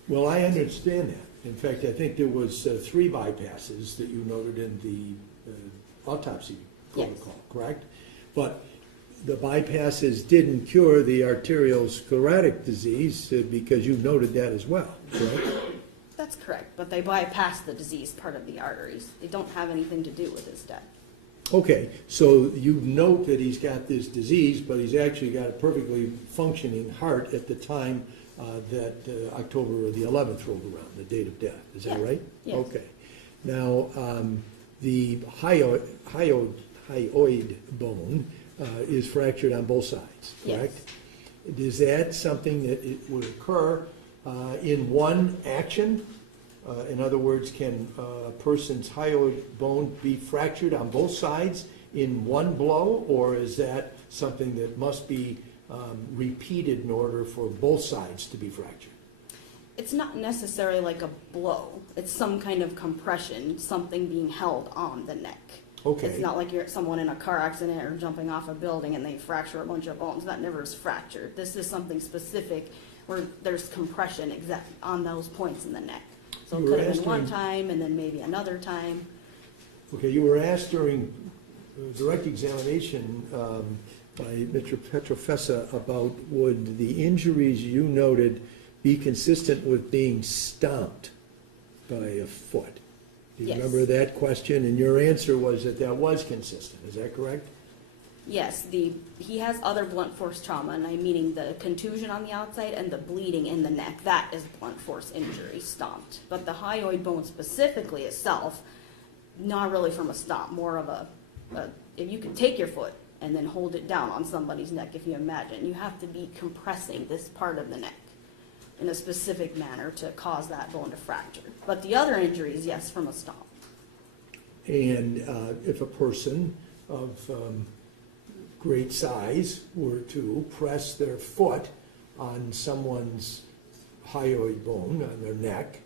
Well, I understand that. In fact, I think there was 3 bypasses that you noted in the autopsy protocol, correct? But the bypasses didn't cure the arteriosclerotic disease because you noted that as well, correct? That's correct, but they bypassed the disease part of the arteries. They don't have anything to do with his death. Okay, so you note that he's got this disease, but he's actually got a perfectly functioning heart at the time that October the 11th rolled around, the date of death. Is that Yeah. right? Yes. Okay. Now, the hyoid bone is fractured on both sides, correct? Yes. Is that something that it would occur in one action? In other words, can a person's hyoid bone be fractured on both sides in one blow, or is that something that must be repeated in order for both sides to be fractured? It's not necessarily like a blow. It's some kind of compression, something being held on the neck. Okay. It's not like you're someone in a car accident or jumping off a building and they fracture a bunch of bones. That never is fractured. This is something specific where there's compression exact on those points in the neck. So it You were could have been one asking- time and then maybe another time. Okay, you were asked during direct examination by Mr. Petrofessa about would the injuries you noted be consistent with being stomped by a foot? Do you Yes. remember that question? And your answer was that that was consistent, is that correct? Yes, he has other blunt force trauma, and I'm meaning the contusion on the outside and the bleeding in the neck. That is blunt force injury, stomped. But the hyoid bone specifically itself, not really from a stomp, more of a if you can take your foot and then hold it down on somebody's neck, if you imagine, you have to be compressing this part of the neck in a specific manner to cause that bone to fracture. But the other injuries, yes, from a stomp. And if a person of great size were to press their foot on someone's hyoid bone, on their neck,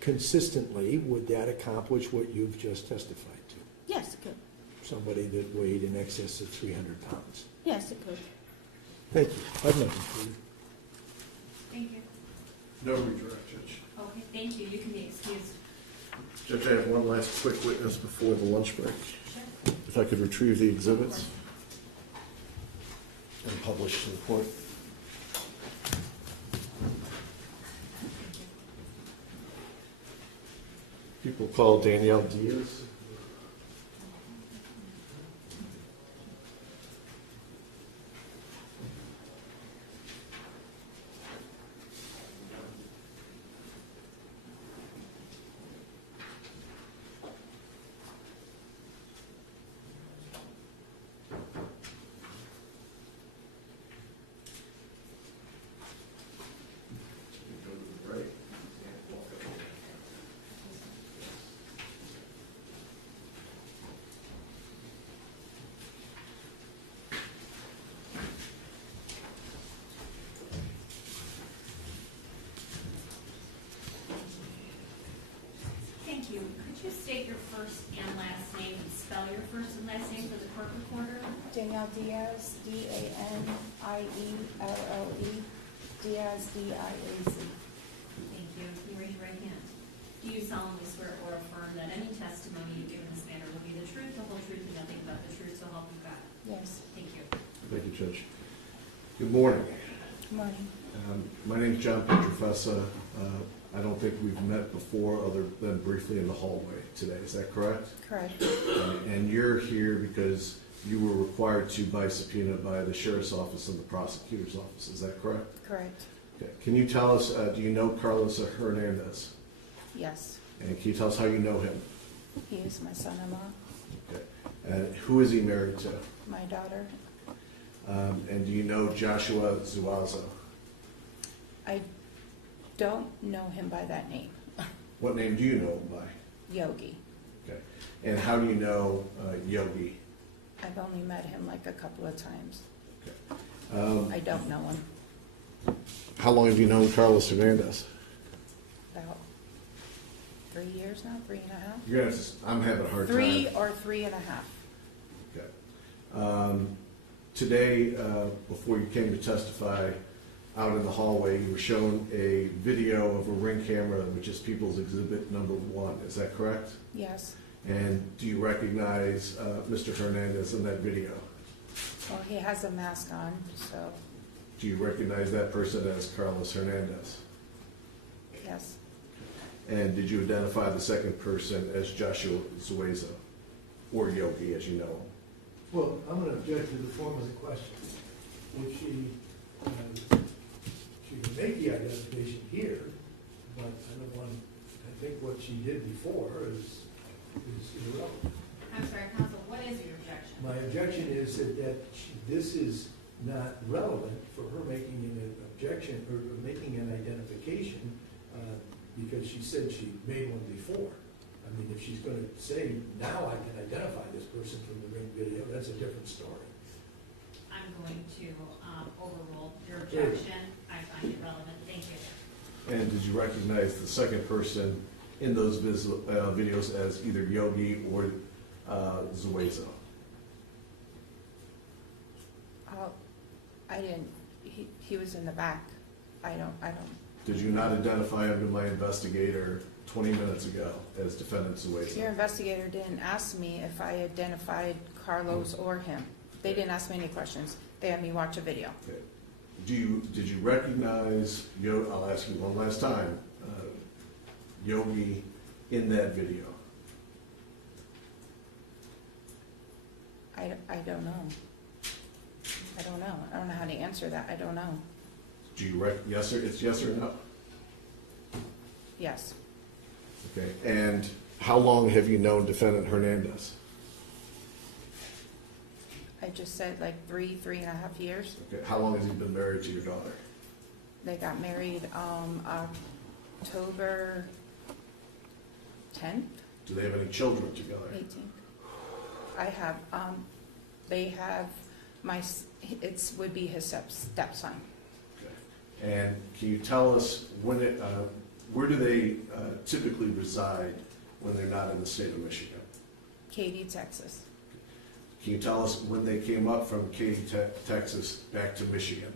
consistently, would that accomplish what you've just testified to? Yes, it could. Somebody that weighed in excess of 300 pounds. Yes, it could. Thank you. I have nothing for you. Thank you. No redirect, Judge. Okay, thank you. You can be excused. Judge, I have one last quick witness before the lunch break. Sure. If I could retrieve the exhibits and publish to the court. People call Danielle Diaz. Thank you. Could you state your first and last name and spell your first and last name for the court recorder? Danielle Diaz, D-A-N-I-E-L-L-E, Diaz, D-I-A-Z. Thank you. Can you raise your right hand? Do you solemnly swear or affirm that any testimony you give in this matter will be the truth, the whole truth, and nothing but the truth, so help you God? Yes. Thank you. Thank you, Judge. Good morning. Good morning. My name's John Petrofessa. I don't think we've met before other than briefly in the hallway today. Is that correct? Correct. And you're here because you were required to by subpoena by the sheriff's office and the prosecutor's office. Is that correct? Correct. Okay. Can you tell us, do you know Carlos Hernandez? Yes. And can you tell us how you know him? He is my son-in-law, Okay. And who is he married to? my daughter. And do you know Joshua Zuazo? I don't know him by that name. What name do you know him by? Yogi. Okay. And how do you know Yogi? I've only met him like a couple of times. Okay. I don't know him. How long have you known Carlos Hernandez? About 3 years now, 3.5? You're gonna have to, I'm having a hard time. 3 or 3.5. Okay. Today, before you came to testify, out in the hallway, you were shown a video of a Ring camera, which is People's Exhibit Number 1. Is that correct? Yes. And do you recognize Mr. Hernandez in that video? Well, he has a mask on, so Do you recognize that person as Carlos Hernandez? yes. And did you identify the second person as Joshua Zueza, or Yogi, as you know him? Well, I'm gonna object to the form of the question. If she can make the identification here, but I think what she did before is irrelevant. I'm sorry, counsel, what is your objection? My objection is that this is not relevant for her making an objection, or making an identification, because she said she made one before. I mean, if she's gonna say, now I can identify this person from the Ring video, that's a different story. I'm going to overrule your objection. I find it relevant. Thank you. And did you recognize the second person in those videos as either Yogi or Zueza? I didn't, he was in the back. I don't. Did you not identify him to my investigator 20 minutes ago as defendant Zueza? Your investigator didn't ask me if I identified Carlos or him. They didn't ask me any questions. They had me watch a video. Okay. Did you recognize, I'll ask you one last time, Yogi in that video? I don't know. I don't know. I don't know how to answer that. I don't know. Do you yes or it's yes or no? Yes. Okay. And how long have you known defendant Hernandez? I just said like 3.5 years. Okay. How long has he been married to your daughter? They got married October 10th. Do they have any children together? 18th. I have, they have would be his stepson. Okay. And can you tell us where do they typically reside when they're not in the state of Michigan? Katy, Texas. Can you tell us when they came up from Katy, Texas back to Michigan?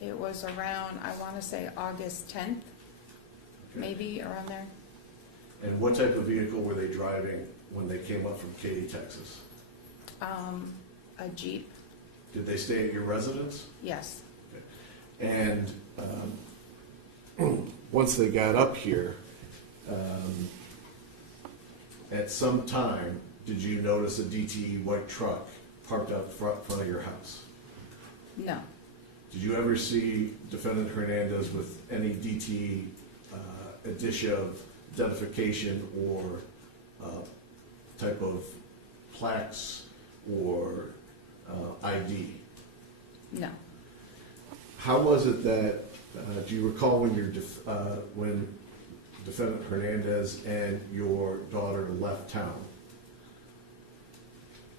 It was around, I want to say August 10th, Okay. maybe around there. And what type of vehicle were they driving when they came up from Katy, Texas? A Jeep, Did they stay at your residence? yes. And once they got up here, at some time, did you notice a DTE white truck parked out front of your house? No, Did you ever see defendant Hernandez with any DTE addition of identification or type of plaques or ID? no. How was it that, do you recall when when defendant Hernandez and your daughter left town?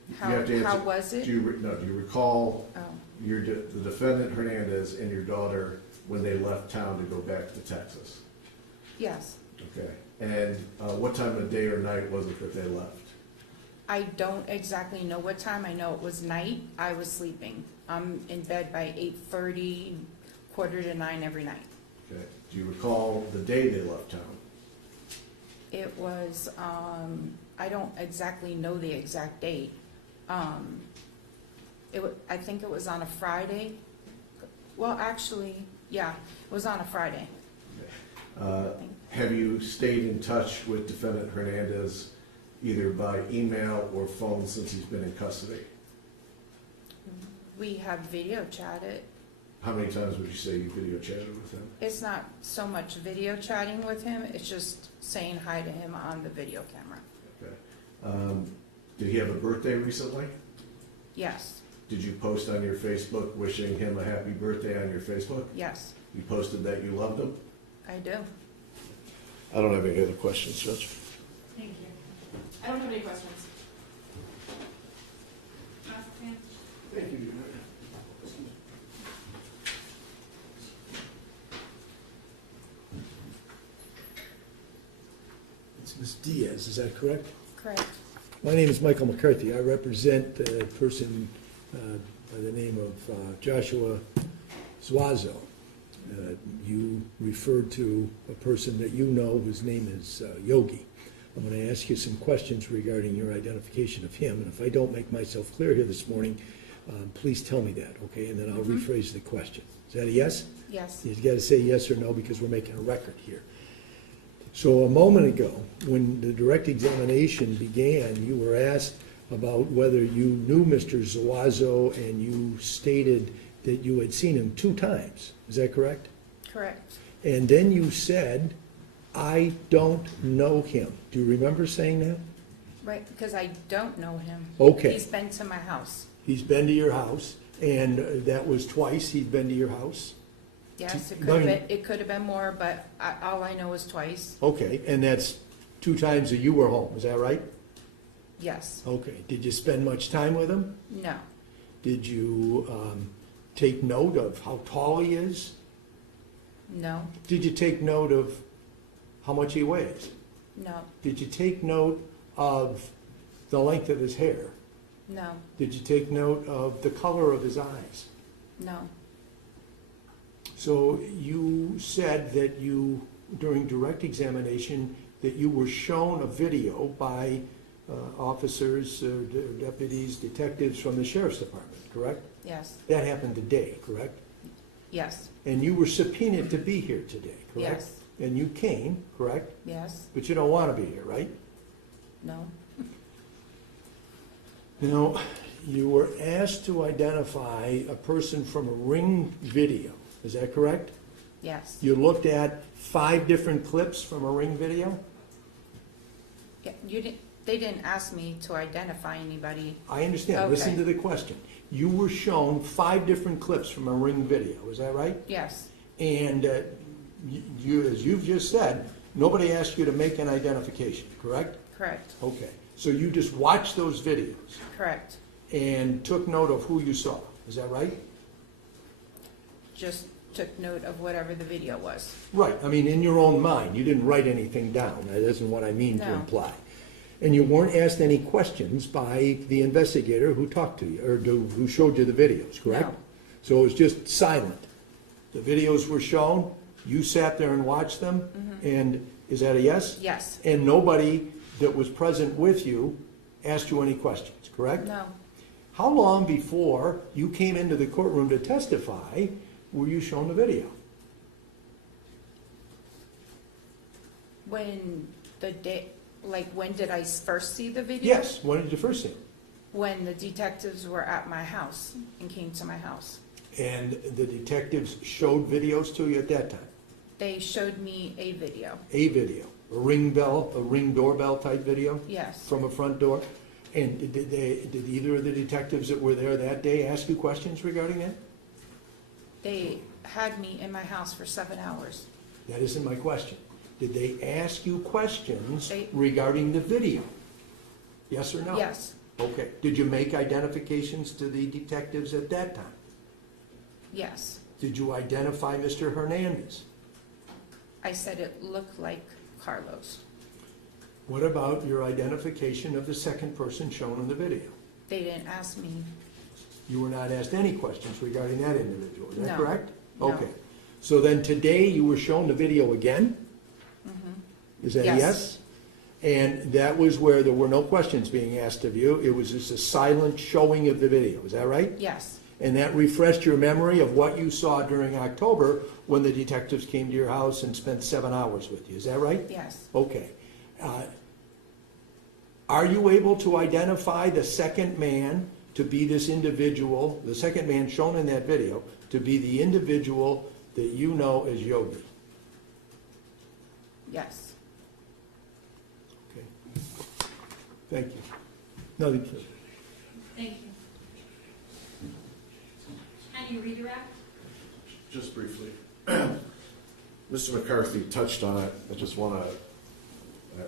You have to answer- How was it? Do you recall Oh, the defendant Hernandez and your daughter when they left town to go back to Texas? yes. Okay. And what time of day or night was it that they left? I don't exactly know what time. I know it was night. I was sleeping. I'm in bed by 8:30, 8:45 every night. Okay. Do you recall the day they left town? It was, I don't exactly know the exact date. I think it was on a Friday. Well, actually, yeah, it was on a Friday. Have you stayed in touch with defendant Hernandez either by email or phone since he's been in custody? We have video chatted. How many times would you say you video chatted with him? It's not so much video chatting with him, it's just saying hi to him on the video camera. Okay. Did he have a birthday recently? Yes, Did you post on your Facebook wishing him a happy birthday on your Facebook? yes, You posted that you loved him? I do. I don't have any other questions, Judge. Thank you. I don't have any questions. Thank you. It's Ms. Diaz, is that correct? Correct. My name is Michael McCarthy. I represent a person by the name of Joshua Zuazo. You referred to a person that you know whose name is Yogi. I'm going to ask you some questions regarding your identification of him, and if I don't make myself clear here this morning, please tell me that, okay? And then I'll rephrase the question. Is that a yes? Yes. You've got to say yes or no because we're making a record here. So a moment ago, when the direct examination began, you were asked about whether you knew Mr. Zuazo, and you stated that you had seen him 2 times. Is that correct? Correct. And then you said, I don't know him. Do you remember saying that? Right, because I don't know him. Okay. He's been to my house. He's been to your house, and that was twice he's been to your house? Yes, it No, could have been more, but all I know is twice. Okay, and that's 2 times that you were home, is that right? Yes. Okay, did you spend much time with him? No. Did you take note of how tall he is? No. Did you take note of how much he weighs? No. Did you take note of the length of his hair? No. Did you take note of the color of his eyes? No. So you said that you, during direct examination, that you were shown a video by officers, deputies, detectives from the sheriff's department, correct? Yes. That happened today, correct? Yes. And you were subpoenaed to be here today, correct? Yes. And you came, correct? Yes. But you don't want to be here, right? No. Now, you were asked to identify a person from a Ring video, is that correct? Yes. You looked at 5 different clips from a Ring video? Yeah, they didn't ask me to identify anybody. I understand, Okay. listen to the question. You were shown 5 different clips from a Ring video, is that right? Yes. And you, as you've just said, nobody asked you to make an identification, correct? Correct. Okay, so you just watched those videos Correct. and took note of who you saw, is that right? Just took note of whatever the video was. Right, I mean, in your own mind, you didn't write anything down, that isn't what I mean to No. imply. And you weren't asked any questions by the investigator who talked to you, or who showed you the videos, correct? No. So it was just silent. The videos were shown, you sat there and watched them, and is that a yes? Yes. And nobody that was present with you asked you any questions, correct? No. How long before you came into the courtroom to testify were you shown the video? When the day, like when did I first see the video? Yes, when did you first see him? When the detectives were at my house and came to my house. And the detectives showed videos to you at that time? They showed me a video. A video, a Ring doorbell type video? Yes. From a front door? And did either of the detectives that were there that day ask you questions regarding that? They had me in my house for 7 hours. That isn't my question. Did they ask you questions They- regarding the video? Yes or no? Yes. Okay. Did you make identifications to the detectives at that time? Yes. Did you identify Mr. Hernandez? I said it looked like Carlos. What about your identification of the second person shown in the video? They didn't ask me. You were not asked any questions regarding that individual, is that No. correct? No. Okay. So then today you were shown the video again? Is that a Yes. yes? And that was where there were no questions being asked of you, it was just a silent showing of the video, is that right? Yes. And that refreshed your memory of what you saw during October when the detectives came to your house and spent 7 hours with you, is that right? Yes. Okay. Are you able to identify the second man to be this individual, the second man shown in that video, to be the individual that you know as Yogi? Yes. Okay. Thank you. Nothing further. Thank you. Any redirect? Just briefly. Mr. McCarthy touched on it. I just want to,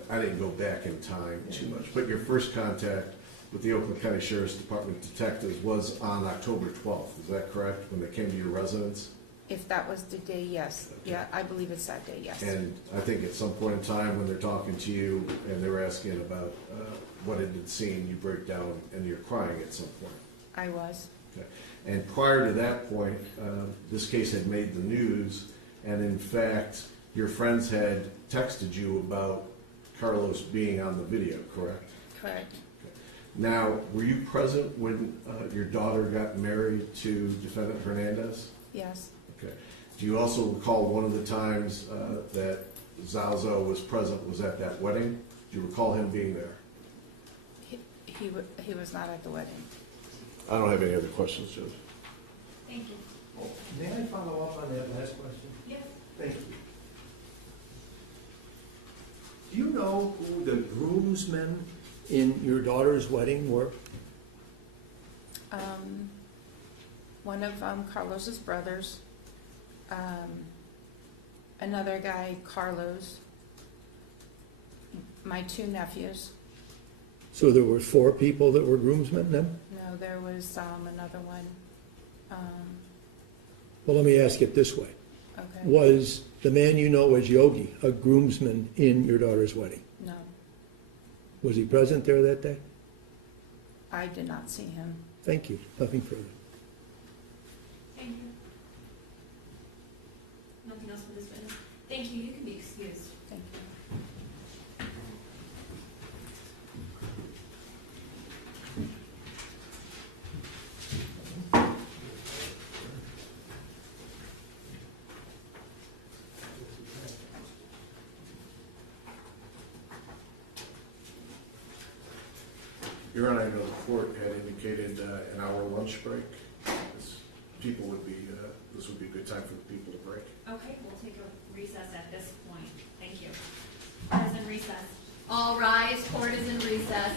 I didn't go back in time too much, but your first contact with the Oakland County Sheriff's Department detectives was on October 12th. Is that correct, when they came to your residence? If that was the day, yes. Yeah, I believe it's that day, yes. And I think at some point in time, when they're talking to you and they're asking about what it had seen, you break down and you're crying at some point. I was. Okay. And prior to that point, this case had made the news, and in fact, your friends had texted you about Carlos being on the video, correct? Correct. Now, were you present when your daughter got married to defendant Hernandez? Yes. Okay. Do you also recall one of the times that Zazo was present was at that wedding? Do you recall him being there? He was not at the wedding. I don't have any other questions, Judge. Thank you. Oh, may I follow up on that last question? Yes. Thank you. Do you know who the groomsmen in your daughter's wedding were? One of Carlos's brothers, another guy, Carlos, my two nephews. So there were 4 people that were groomsmen then? No, there was another one. Well, let me ask it this way. Okay. Was the man you know as Yogi a groomsman in your daughter's wedding? No, Was he present there that day? I did not see him. Thank you. Nothing further. Thank you. Nothing else for this witness? Thank you, you can be excused. Thank you. Your Honor, I know the court had indicated an hour lunch break. People would be, this would be a good time for the people to break. Okay, we'll take a recess at this point. Thank you. Court is in recess. All rise, court is in recess.